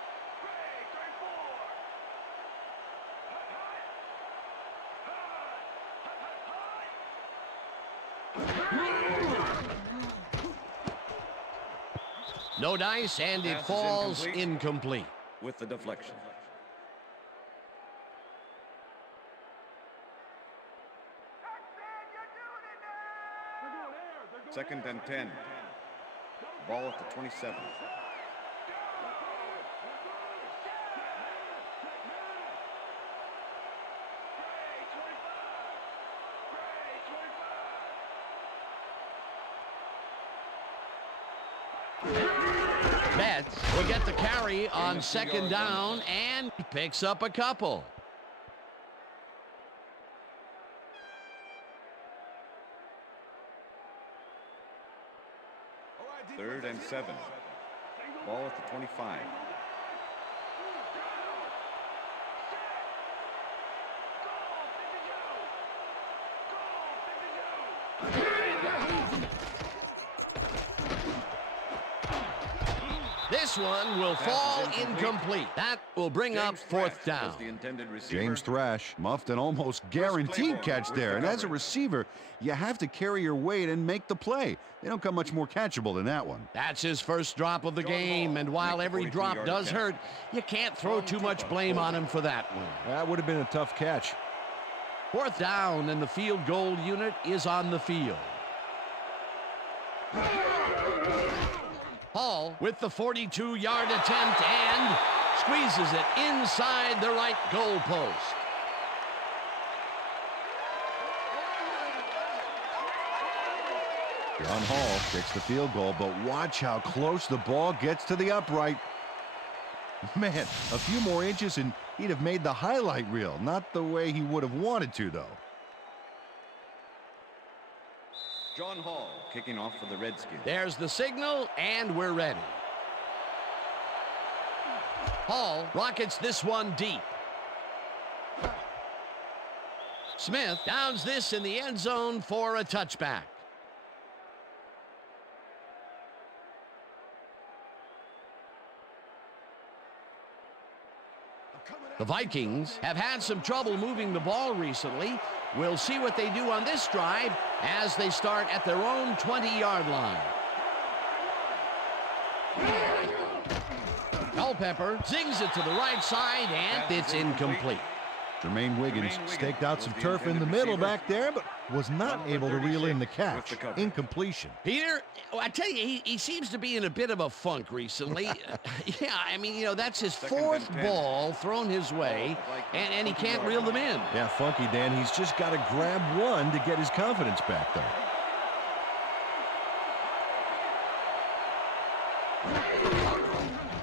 No dice, and it falls incomplete. With the deflection. Second and 10. Ball at the 27. Betts will get the carry on second down and picks up a couple. Third and 7. Ball at the 25. This one will fall incomplete. That will bring up 4th down. James Thrash muffed an almost guaranteed catch there. And as a receiver, you have to carry your weight and make the play. They don't come much more catchable than that one. That's his first drop of the game. And while every drop does hurt, you can't throw too much blame on him for that one. That would have been a tough catch. 4th down, and the field goal unit is on the field. Hall with the 42-yard attempt and squeezes it inside the right goal post. John Hall kicks the field goal, but watch how close the ball gets to the upright. Man, a few more inches and he'd have made the highlight reel. Not the way he would have wanted to, though. John Hall kicking off for the Redskins. There's the signal, and we're ready. Hall rockets this one deep. Smith downs this in the end zone for a touchback. The Vikings have had some trouble moving the ball recently. We'll see what they do on this drive as they start at their own 20-yard line. Culpepper zings it to the right side, and it's incomplete. Jermaine Wiggins staked out some turf in the middle back there, but was not able to reel in the catch. Incompletion. Peter, I tell you, he seems to be in a bit of a funk recently. Yeah, I mean, you know, that's his fourth ball thrown his way, and he can't reel them in. Yeah, funky, Dan. He's just got to grab one to get his confidence back, though.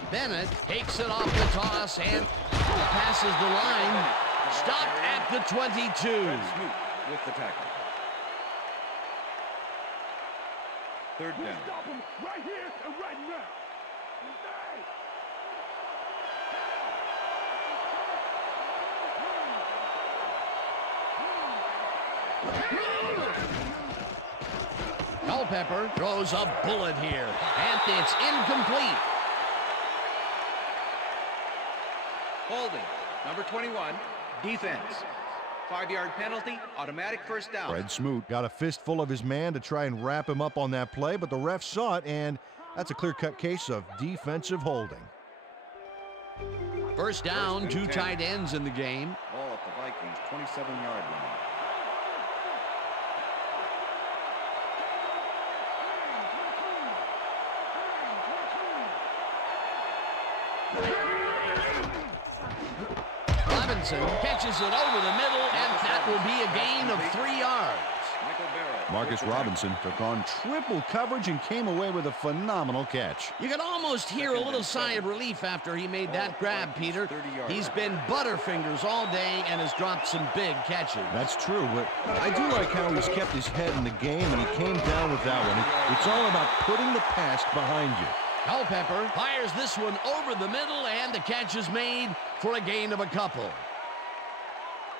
Bennett takes it off the toss and passes the line. Stop at the 22. With the tackle. Third down. Stop him right here and right now. Culpepper throws a bullet here, and it's incomplete. Holding. Number 21. Defense. 5-yard penalty. Automatic first down. Fred Smoot got a fistful of his man to try and wrap him up on that play, but the ref saw it, and that's a clear-cut case of defensive holding. First down, two tight ends in the game. Ball at the Vikings' 27-yard line. Catches it over the middle, and that will be a gain of 3 yards. Marcus Robinson took on triple coverage and came away with a phenomenal catch. You can almost hear a little sigh of relief after he made that grab, Peter. He's been butterfingers all day and has dropped some big catches. That's true, but I do like how he's kept his head in the game, and he came down with that one. It's all about putting the past behind you. Culpepper fires this one over the middle, and the catch is made for a gain of a couple.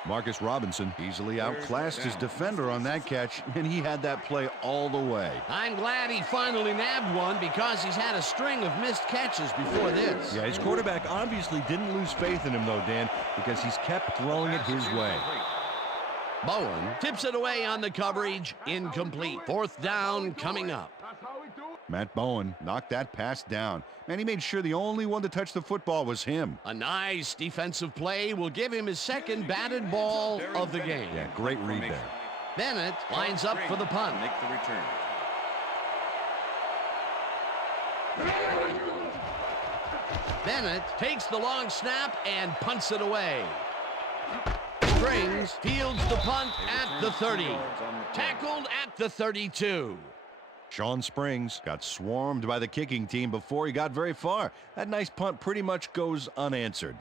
Marcus Robinson easily outclassed his defender on that catch, and he had that play all the way. I'm glad he finally nabbed one because he's had a string of missed catches before this. Yeah, his quarterback obviously didn't lose faith in him, though, Dan, because he's kept throwing it his way. Bowen tips it away on the coverage. Incomplete. Fourth down coming up. Matt Bowen knocked that pass down. Man, he made sure the only one to touch the football was him. A nice defensive play will give him his second batted ball of the game. Yeah, great read there. Bennett lines up for the punt. Make the return. Bennett takes the long snap and punts it away. Springs fields the punt at the 30. Tackled at the 32. Sean Springs got swarmed by the kicking team before he got very far. That nice punt pretty much goes unanswered.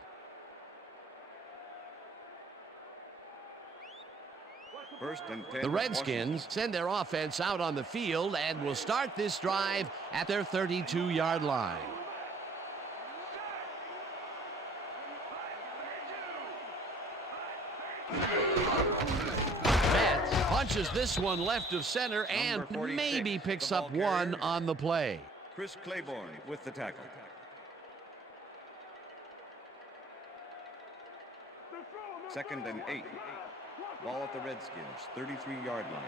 First and 10. The Redskins send their offense out on the field and will start this drive at their 32-yard line. Punches this one left of center and maybe picks up one on the play. Chris Claiborne with the tackle. Second and 8. Ball at the Redskins' 33-yard line.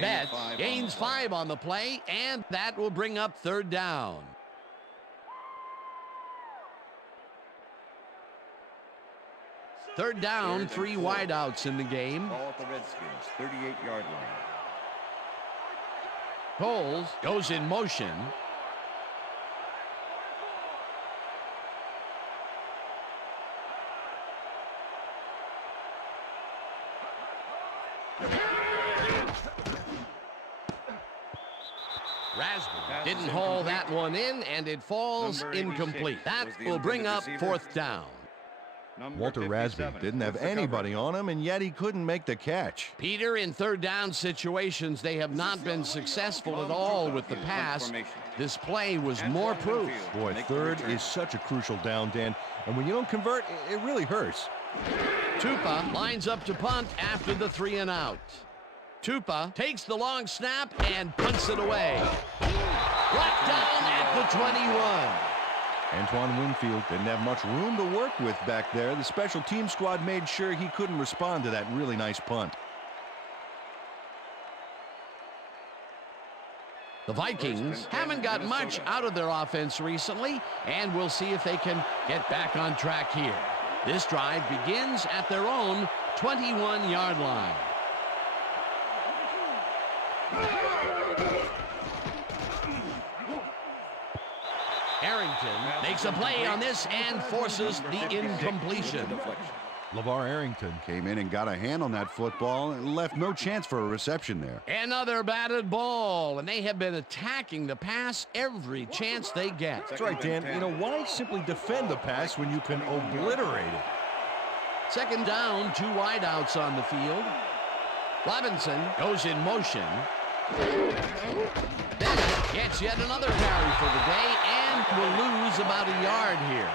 Betts gains 5 on the play, and that will bring up third down. Third down, 3 wideouts in the game. Ball at the Redskins' 38-yard line. Coles goes in motion. Didn't haul that one in, and it falls incomplete. That will bring up fourth down. Walter Rasby didn't have anybody on him, and yet he couldn't make the catch. Peter, in third down situations, they have not been successful at all with the pass. This play was more proof. Boy, third is such a crucial down, Dan, and when you don't convert, it really hurts. Tupa lines up to punt after the 3 and out. Tupa takes the long snap and punts it away. Brought down at the 21. Antoine Winfield didn't have much room to work with back there. The special team squad made sure he couldn't respond to that really nice punt. The Vikings haven't got much out of their offense recently, and we'll see if they can get back on track here. This drive begins at their own 21-yard line. Arrington makes a play on this and forces the incompletion. LeVar Arrington came in and got a hand on that football and left no chance for a reception there. Another batted ball, and they have been attacking the pass every chance they get. That's right, Dan. You know, why simply defend the pass when you can obliterate it? Second down, 2 wideouts on the field. Robinson goes in motion. Bennett gets yet another carry for the day and will lose about a yard here.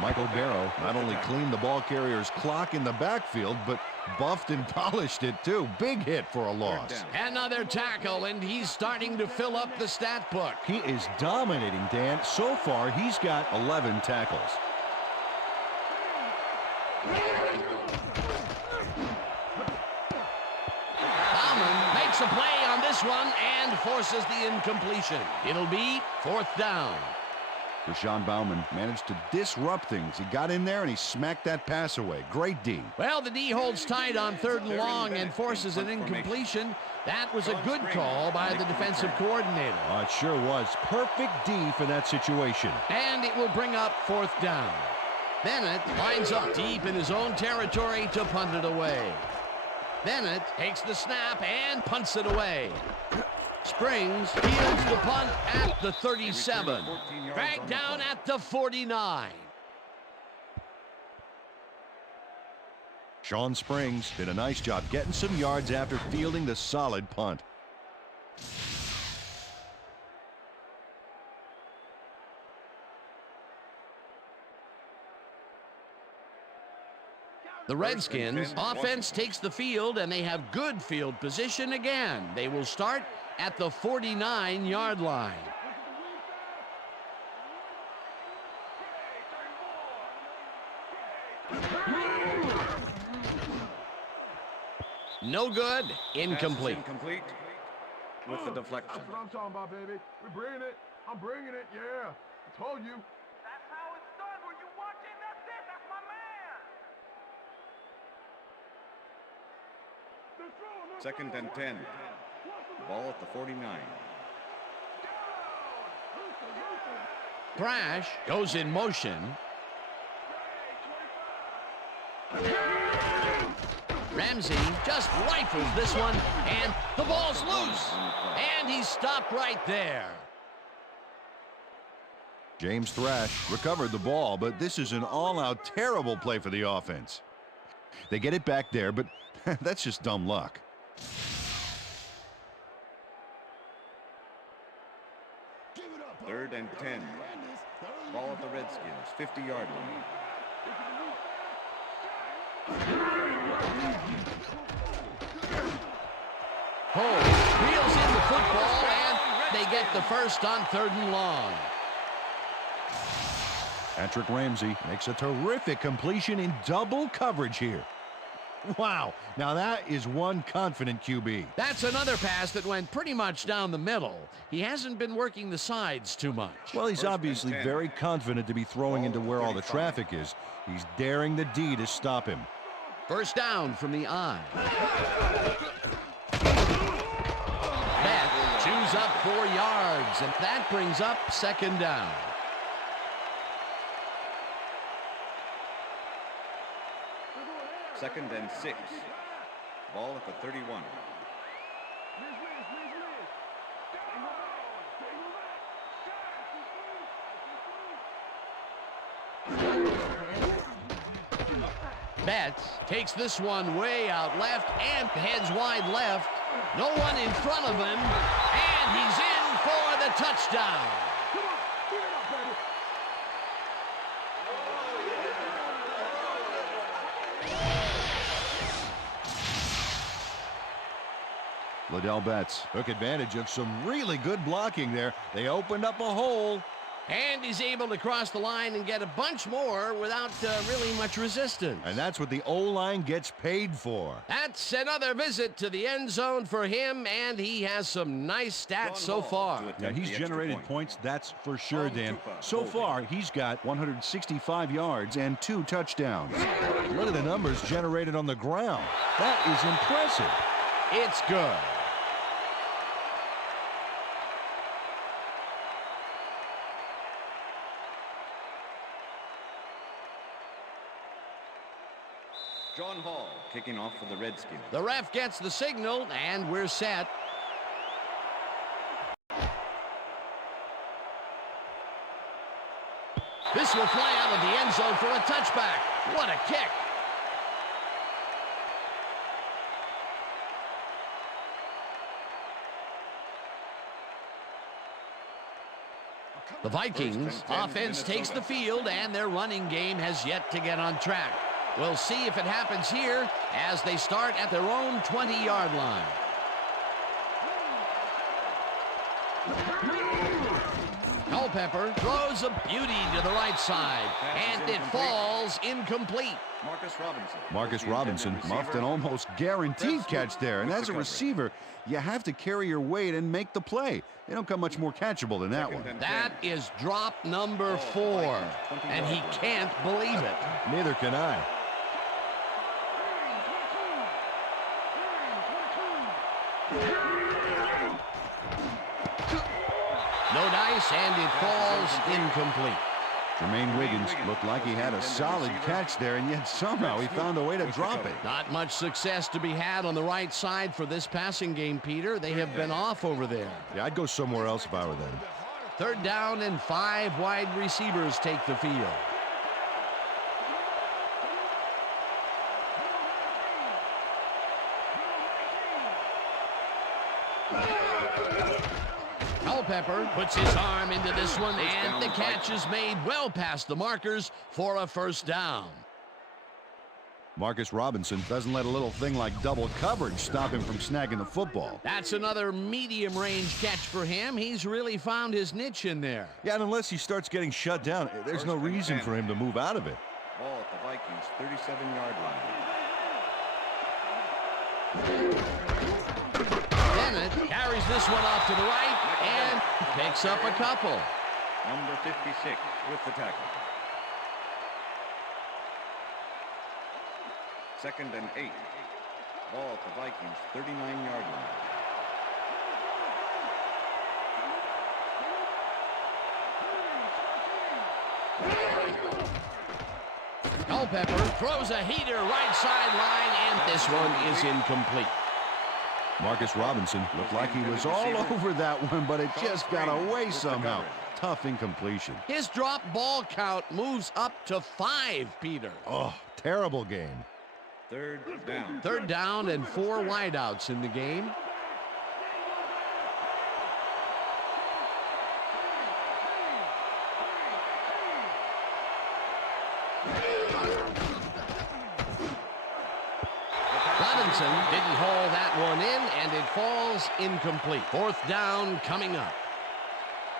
Michael Barrow not only cleaned the ball carrier's clock in the backfield, but buffed and polished it too. Big hit for a loss. Another tackle, and he's starting to fill up the stat book. He is dominating, Dan. So far, he's got 11 tackles. Bauman makes a play on this one and forces the incompletion. It'll be fourth down. Rashawn Bauman managed to disrupt things. He got in there and he smacked that pass away. Great D. Well, the D holds tight on 3rd and long and forces an incompletion. That was a good call by the defensive coordinator. Oh, it sure was. Perfect D for that situation. And it will bring up fourth down. Bennett lines up deep in his own territory to punt it away. Bennett takes the snap and punts it away. Springs fields the punt at the 37. Back down at the 49. Sean Springs did a nice job getting some yards after fielding the solid punt. The Redskins offense takes the field, and they have good field position again. They will start at the 49-yard line. No good. Incomplete. Incomplete with the deflection. That's what I'm talking about, baby. We're bringing it. I'm bringing it. Yeah. I told you. That's how it's done. Were you watching? That's it. That's my man. Second and 10. Ball at the 49. Brash goes in motion. Ramsey just rifles this one, and the ball's loose. And he's stopped right there. James Thrash recovered the ball, but this is an all-out terrible play for the offense. They get it back there, but that's just dumb luck. Third and 10. Ball at the Redskins, 50-yard line. Cole reels in the football, and they get the first on 3rd and long. Patrick Ramsey makes a terrific completion in double coverage here. Wow, now that is one confident QB. That's another pass that went pretty much down the middle. He hasn't been working the sides too much. Well, he's obviously very confident to be throwing into where all the traffic is. He's daring the D to stop him. First down from the I. Beth chews up 4 yards, and that brings up 2nd down. Second and 6. Ball at the 31. Betts takes this one way out left and heads wide left. No one in front of him, and he's in for the touchdown. Come on, give it up, baby. Liddell Betts took advantage of some really good blocking there. They opened up a hole. And he's able to cross the line and get a bunch more without really much resistance. And that's what the O-line gets paid for. That's another visit to the end zone for him, and he has some nice stats so far. Now, he's generated points, that's for sure, Dan. So far, he's got 165 yards and 2 touchdowns. Look at the numbers generated on the ground. That is impressive. It's good. John Hall kicking off for the Redskins. The ref gets the signal, and we're set. This will fly out of the end zone for a touchback. What a kick. The Vikings offense takes the field, and their running game has yet to get on track. We'll see if it happens here as they start at their own 20-yard line. Culpepper throws a beauty to the right side, and it falls incomplete. Marcus Robinson muffed an almost guaranteed catch there, and as a receiver, you have to carry your weight and make the play. They don't come much more catchable than that one. That is drop number 4, and he can't believe it. Neither can I. No dice, and it falls incomplete. Jermaine Wiggins looked like he had a solid catch there, and yet somehow he found a way to drop it. Not much success to be had on the right side for this passing game, Peter. They have been off over there. Yeah, I'd go somewhere else if I were them. 3rd down, and 5 wide receivers take the field. Culpepper puts his arm into this one, and the catch is made well past the markers for a 1st down. Marcus Robinson doesn't let a little thing like double coverage stop him from snagging the football. That's another medium-range catch for him. He's really found his niche in there. Yeah, and unless he starts getting shut down, there's no reason for him to move out of it. Ball at the Vikings 37-yard line. Bennett carries this one off to the right and picks up a couple. Number 56 with the tackle. 2nd and 8. Ball at the Vikings 39-yard line. Culpepper throws a heater right sideline, and this one is incomplete. Marcus Robinson looked like he was all over that one, but it just got away somehow. Tough incompletion. His drop ball count moves up to 5, Peter. Oh, terrible game. 3rd down. 3rd down and 4 wideouts in the game. Robinson didn't haul that one in, and it falls incomplete. 4th down coming up.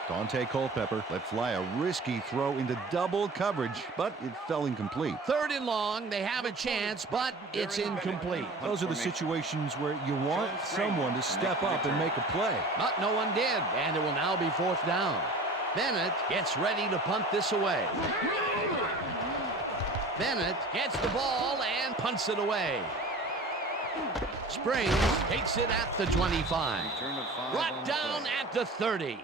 Dante Culpepper let fly a risky throw into double coverage, but it fell incomplete. 3rd and long. They have a chance, but it's incomplete. Those are the situations where you want someone to step up and make a play. But no one did, and it will now be 4th down. Bennett gets ready to punt this away. Bennett gets the ball and punts it away. Springs takes it at the 25. Brought down at the 30.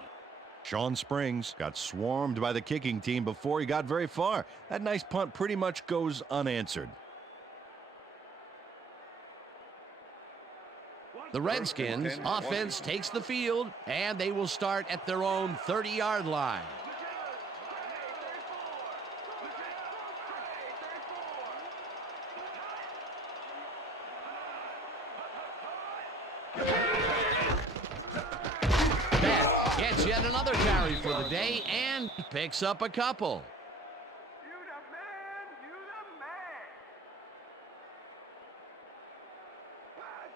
Sean Springs got swarmed by the kicking team before he got very far. That nice punt pretty much goes unanswered. The Redskins offense takes the field, and they will start at their own 30-yard line. gets yet another carry for the day and picks up a couple.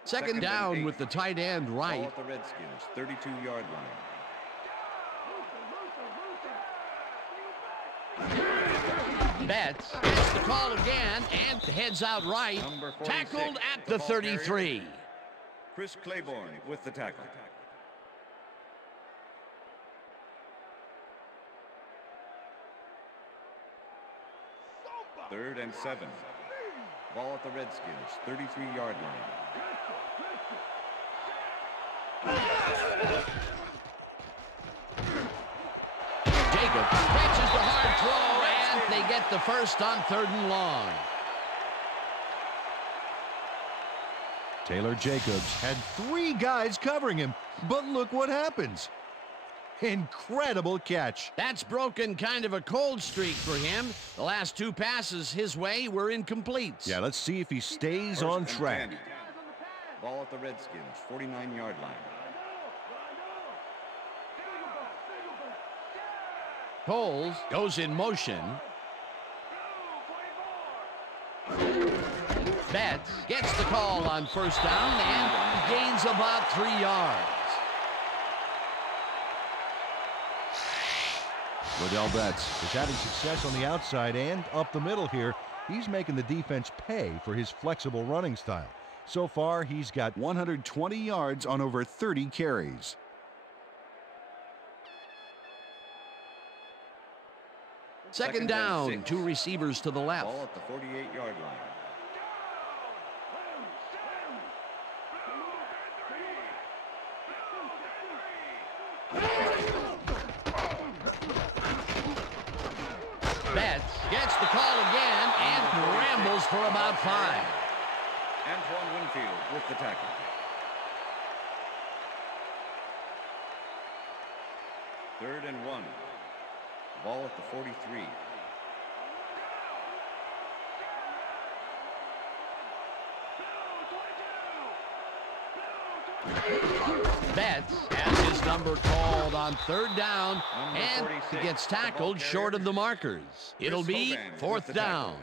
Second down with the tight end right. Ball at the Redskins, 32-yard line. Betts gets the call again and heads out right. Tackled at the 33. Chris Claiborne with the tackle. Third and 7. Ball at the Redskins, 33-yard line. Jacobs catches the hard throw, and they get the first on 3rd and long. Taylor Jacobs had 3 guys covering him, but look what happens. Incredible catch. That's broken kind of a cold streak for him. The last 2 passes his way were incomplete. Yeah, let's see if he stays on track. 10. Ball at the Redskins, 49-yard line. Coles goes in motion. Betts gets the call on 1st down and gains about 3 yards. Odell Betts is having success on the outside and up the middle here. He's making the defense pay for his flexible running style. So far, he's got 120 yards on over 30 carries. Second down, 2 receivers to the left. Ball at the 48-yard line. Betts gets the call again and rambles for about 5. Antoine Winfield with the tackle. Third and 1. Ball at the 43. Betts has his number called on 3rd down, and he gets tackled short of the markers. It'll be 4th down.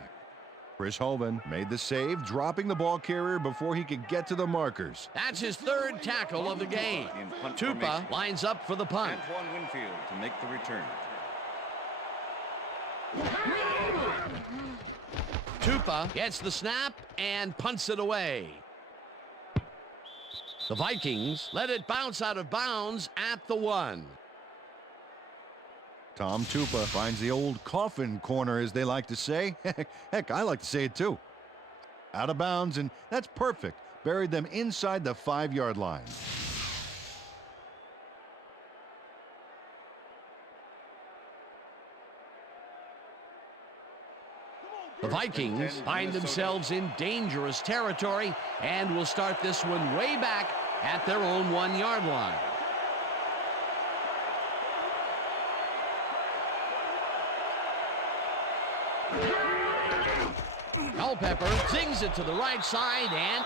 Chris Hoban made the save, dropping the ball carrier before he could get to the markers. That's his 3rd tackle of the game. Tupa lines up for the punt. Antoine Winfield to make the return. Tupa gets the snap and punts it away. The Vikings let it bounce out of bounds at the 1. Tom Tupa finds the old coffin corner, as they like to say. Heck, I like to say it too. Out of bounds, and that's perfect. Buried them inside the 5-yard line. The Vikings find themselves in dangerous territory and will start this one way back at their own 1-yard line. Culpepper zings it to the right side, and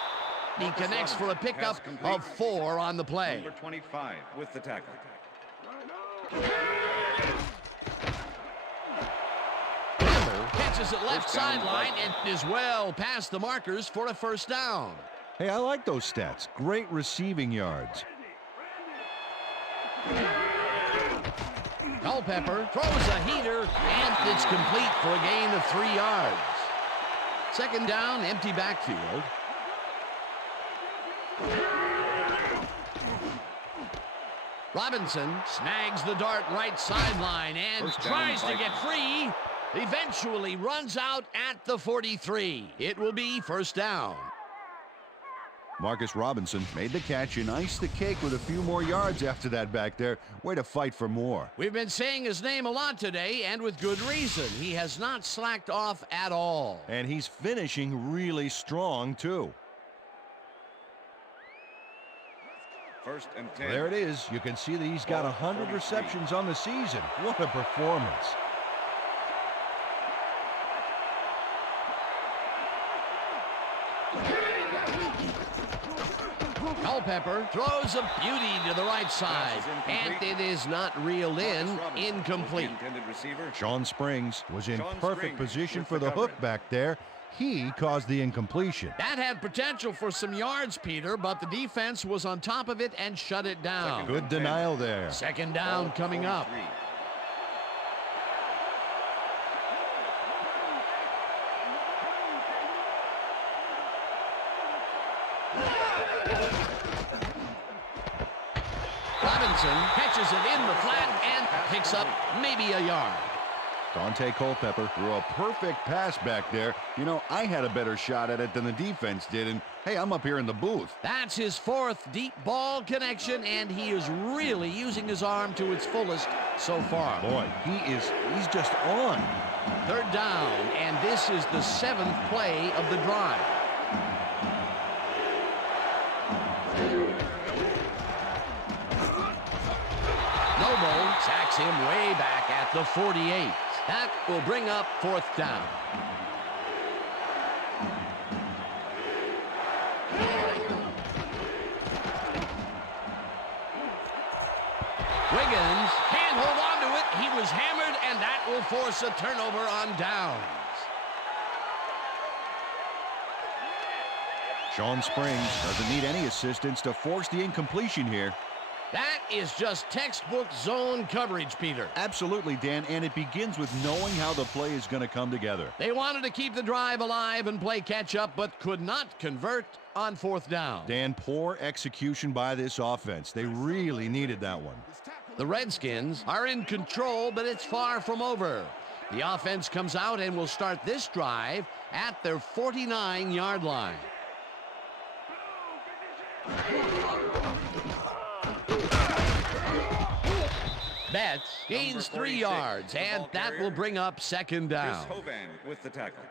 he connects for a pickup of 4 on the play. Number 25 with the tackle. Catches it left sideline and is well past the markers for a 1st down. Hey, I like those stats. Great receiving yards. Culpepper throws a heater, and it's complete for a gain of 3 yards. 2nd down, empty backfield. Robinson snags the dart right sideline and tries to get free. Eventually runs out at the 43. It will be 1st down. Marcus Robinson made the catch and iced the cake with a few more yards after that back there. Way to fight for more. We've been saying his name a lot today, and with good reason. He has not slacked off at all. And he's finishing really strong, too. 1st and 10. There it is. You can see that he's got 100 receptions on the season. What a performance. Culpepper throws a beauty to the right side, and it is not reeled in. Incomplete. Sean Springs was in perfect position for the hook back there. He caused the incompletion. That had potential for some yards, Peter, but the defense was on top of it and shut it down. Good denial there. Second down coming up. Robinson catches it in the flat and picks up maybe a yard. Dante Culpepper threw a perfect pass back there. You know, I had a better shot at it than the defense did, and hey, I'm up here in the booth. That's his fourth deep ball connection, and he is really using his arm to its fullest so far. Boy, he's just on. Third down, and this is the 7th play of the drive. Noble sacks him way back at the 48. That will bring up 4th down. Wiggins can't hold on to it. He was hammered, and that will force a turnover on downs. Sean Springs doesn't need any assistance to force the incompletion here. That is just textbook zone coverage, Peter. Absolutely, Dan, and it begins with knowing how the play is going to come together. They wanted to keep the drive alive and play catch-up, but could not convert on 4th down. Dan, poor execution by this offense. They really needed that one. The Redskins are in control, but it's far from over. The offense comes out and will start this drive at their 49-yard line. Betts gains 3 yards, and that will bring up 2nd down. Hovan with the tackle.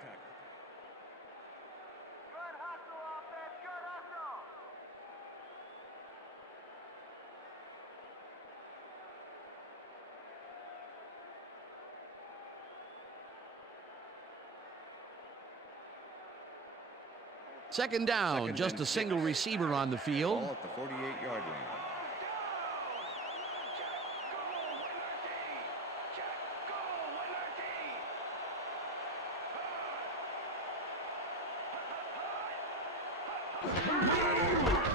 Second down, just a single receiver on the field. Ball at the 48-yard line.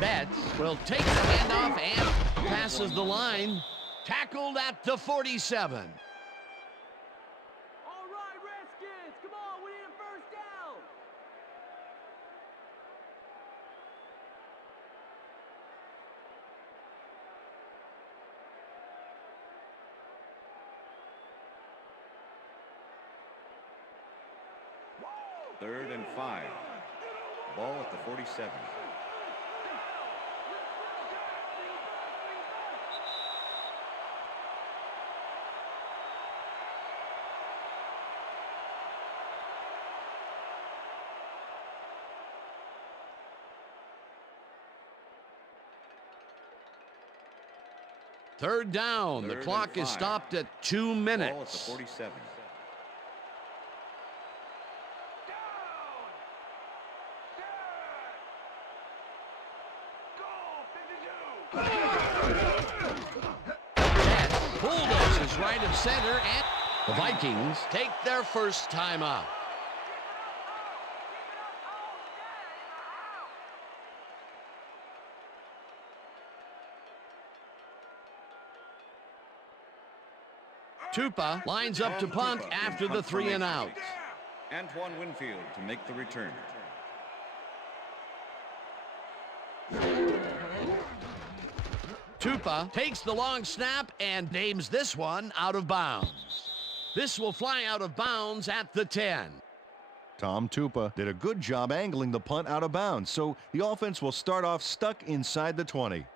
Betts will take the handoff and passes the line. Tackled at the 47. All right, Redskins, come on, we need a first down. Third and 5. Ball at the 47. Third down. The clock is stopped at 2 minutes. Ball at the 47. Bulldozes right of center, and the Vikings take their first time out. Tupa lines up to punt after the 3 and out. Antoine Winfield to make the return. Tupa takes the long snap and aims this one out of bounds. This will fly out of bounds at the 10. Tom Tupa did a good job angling the punt out of bounds, so the offense will start off stuck inside the 20.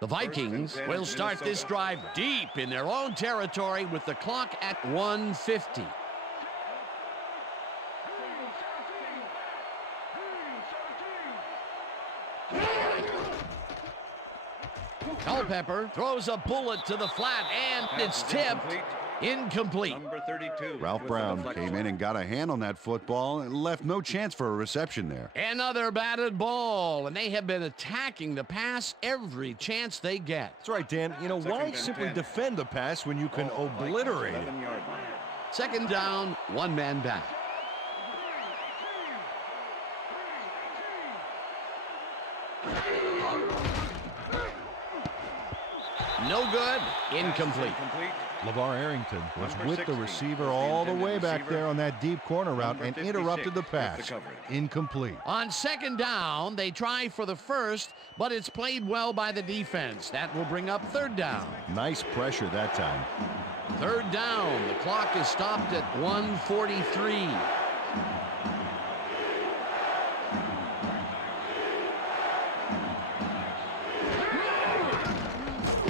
The Vikings will start this drive deep in their own territory with the clock at 1:50. Culpepper throws a bullet to the flat, and it's tipped. Incomplete. Number 32. Ralph Brown came in and got a hand on that football and left no chance for a reception there. Another batted ball, and they have been attacking the pass every chance they get. That's right, Dan. You know, why simply defend the pass when you can obliterate it? Second down, one man back. No good. Incomplete. LeVar Arrington was with the receiver all the way back there on that deep corner route and interrupted the pass. Incomplete. On second down, they try for the first, but it's played well by the defense. That will bring up third down. Nice pressure that time. Third down. The clock is stopped at 1:43.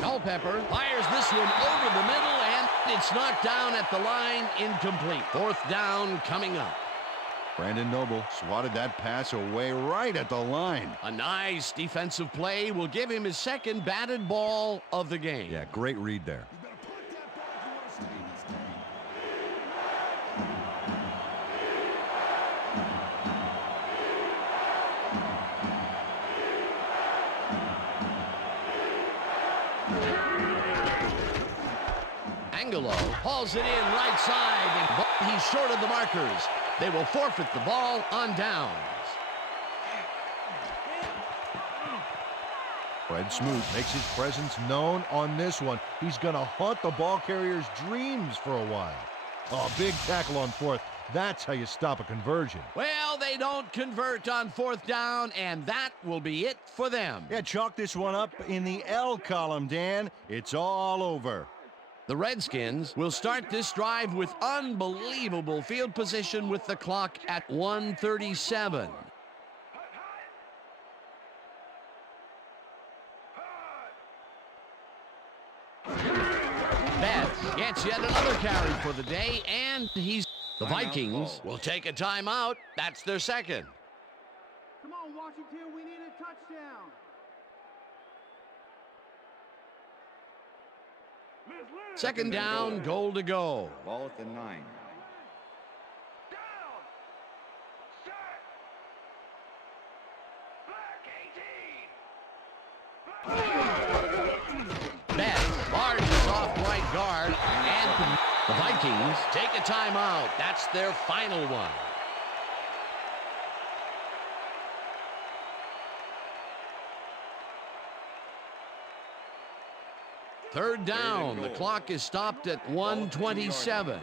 Culpepper fires this one over the middle, and it's knocked down at the line. Incomplete. Fourth down coming up. Brandon Noble swatted that pass away right at the line. A nice defensive play will give him his second batted ball of the game. Yeah, great read there. Angelo hauls it in right side, and he's short of the markers. They will forfeit the ball on downs. Fred Smoot makes his presence known on this one. He's going to haunt the ball carrier's dreams for a while. Oh, big tackle on fourth. That's how you stop a conversion. Well, they don't convert on fourth down, and that will be it for them. Yeah, chalk this one up in the L column, Dan. It's all over. The Redskins will start this drive with unbelievable field position with the clock at 1:37. Betts gets yet another carry for the day, and the Vikings will take a timeout. That's their second. Come on, Washington, we need a touchdown. Second down, goal to go. Ball at the 9. Betts barges off right guard, and the Vikings take a timeout. That's their final one. Third down. The clock is stopped at 1:27.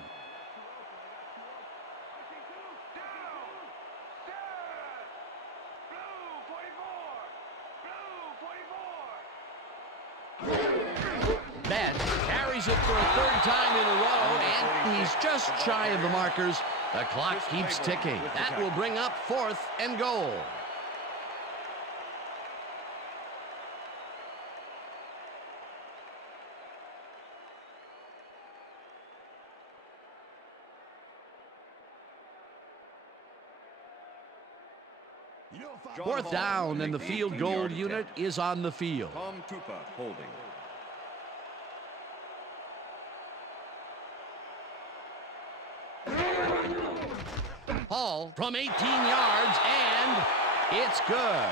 Betts carries it for a third time in a row, and he's just shy of the markers. The clock keeps ticking. That will bring up fourth and goal. Fourth down, and the field goal unit is on the field. Tom Tupa holding. Hall from 18 yards, and it's good.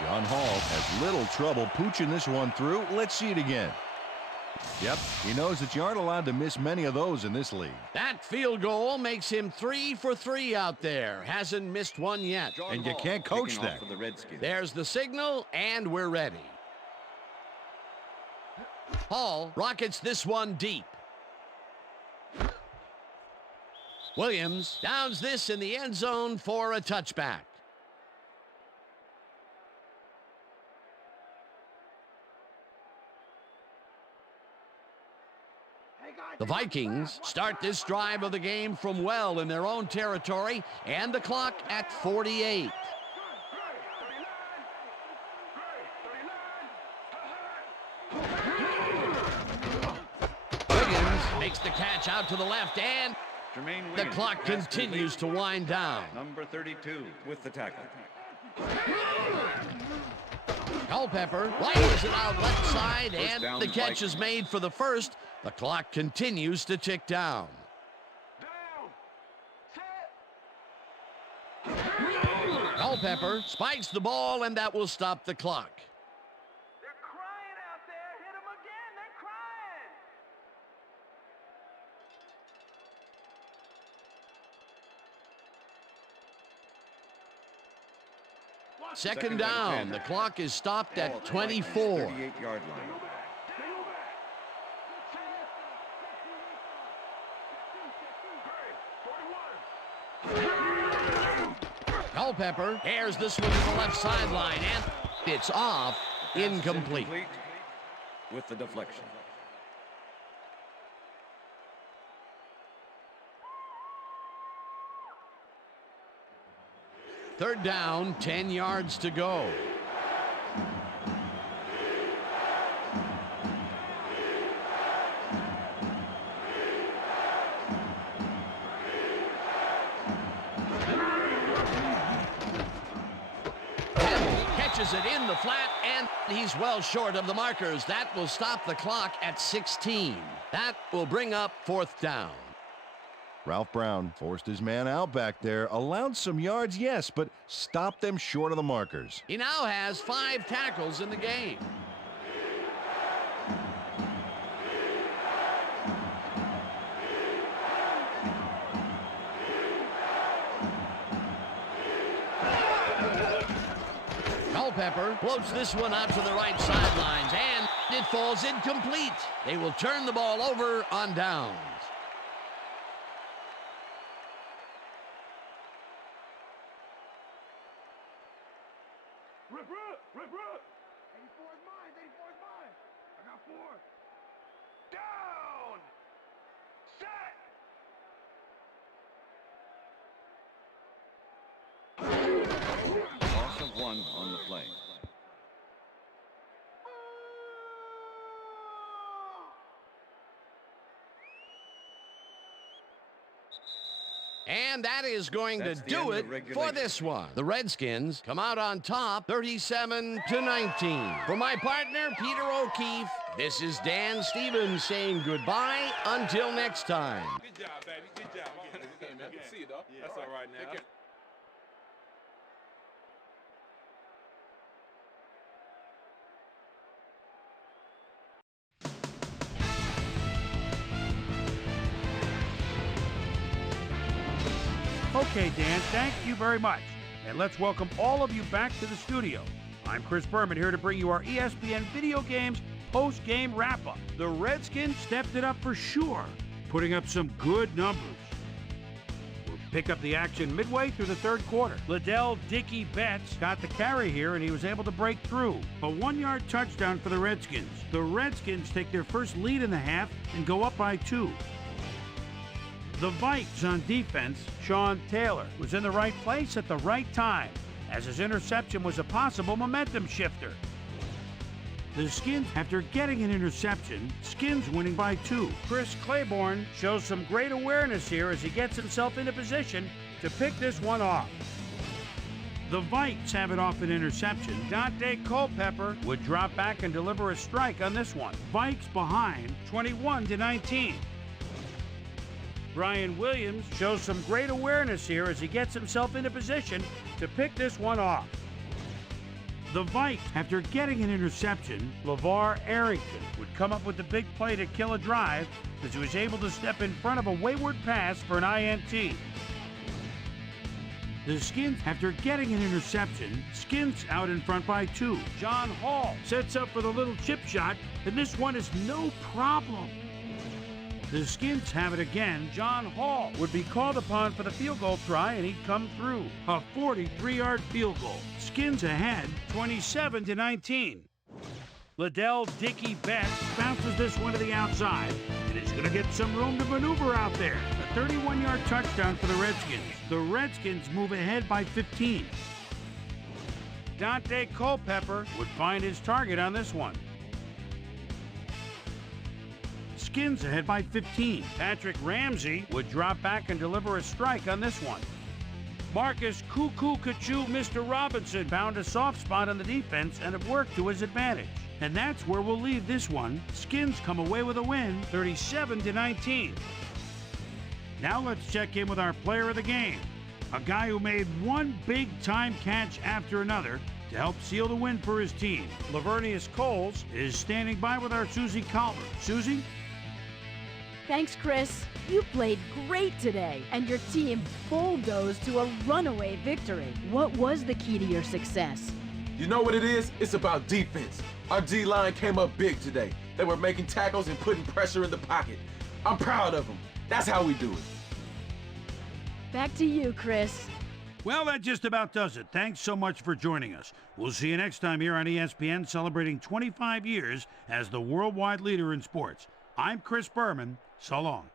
John Hall has little trouble pooching this one through. Let's see it again. Yep, he knows that you aren't allowed to miss many of those in this league. That field goal makes him 3 for 3 out there. Hasn't missed one yet. And you can't coach that. There's the signal, and we're ready. Hall rockets this one deep. Williams downs this in the end zone for a touchback. The Vikings start this drive of the game from well in their own territory, and the clock at 48. Wiggins makes the catch out to the left, and the clock continues to wind down. Number 32 with the tackle. Culpepper wires it out left side, and down, the catch Vikings. is made for the first. The clock continues to tick down. Culpepper spikes the ball, and that will stop the clock. They're crying out there. Hit them again. They're crying. Second down. The clock is stopped at 24. 38-yard line. Culpepper airs this one to the left sideline, and it's off. Incomplete. With the deflection. Third down, 10 yards to go. Catches it in the flat, and he's well short of the markers. That will stop the clock at 16. That will bring up fourth down. Ralph Brown forced his man out back there, allowed some yards, yes, but stopped them short of the markers. He now has 5 tackles in the game. Culpepper floats this one out to the right sidelines, and it falls incomplete. They will turn the ball over on downs. Rip. 84 is mine. 84 is mine. I got 4. Down. Set. Loss of 1 on the play. And that is going That's to the do end it of regulation. for this one. The Redskins come out on top, 37-19. For my partner, Peter O'Keefe, this is Dan Stevens saying goodbye until next time. Good job, baby. Good job. Good man. Good to see you, dog. That's all right now. Take care. Okay, Dan, thank you very much. And let's welcome all of you back to the studio. I'm Chris Berman here to bring you our ESPN Video Games post-game wrap-up. The Redskins stepped it up for sure, putting up some good numbers. We'll pick up the action midway through the third quarter. Liddell Dickey Betts got the carry here, and he was able to break through. A 1-yard touchdown for the Redskins. The Redskins take their first lead in the half and go up by 2. The Vikes on defense, Sean Taylor, was in the right place at the right time, as his interception was a possible momentum shifter. The Skins, after getting an interception, Skins winning by 2. Chris Claiborne shows some great awareness here as he gets himself into position to pick this one off. The Vikes have it off an interception. Dante Culpepper would drop back and deliver a strike on this one. Vikes behind 21-19. Brian Williams shows some great awareness here as he gets himself into position to pick this one off. The Vikes, after getting an interception, LeVar Arrington would come up with the big play to kill a drive as he was able to step in front of a wayward pass for an INT. The Skins, after getting an interception, Skins out in front by 2. John Hall sets up for the little chip shot, and this one is no problem. The Skins have it again. John Hall would be called upon for the field goal try, and he'd come through. A 43-yard field goal. Skins ahead, 27-19. Liddell Dickey Betts bounces this one to the outside, and he's going to get some room to maneuver out there. A 31-yard touchdown for the Redskins. The Redskins move ahead by 15. Dante Culpepper would find his target on this one. Skins ahead by 15. Patrick Ramsey would drop back and deliver a strike on this one. Marcus Cuckoo Kachoo Mr. Robinson found a soft spot on the defense and have worked to his advantage. And that's where we'll leave this one. Skins come away with a win, 37-19. Now let's check in with our player of the game, a guy who made one big-time catch after another to help seal the win for his team. Lavernius Coles is standing by with our Susie Calvert. Susie? Thanks, Chris. You played great today, and your team bulldozed to a runaway victory. What was the key to your success? You know what it is? It's about defense. Our D-line came up big today. They were making tackles and putting pressure in the pocket. I'm proud of them. That's how we do it. Back to you, Chris. Well, that just about does it. Thanks so much for joining us. We'll see you next time here on ESPN, celebrating 25 years as the worldwide leader in sports. I'm Chris Berman. So long.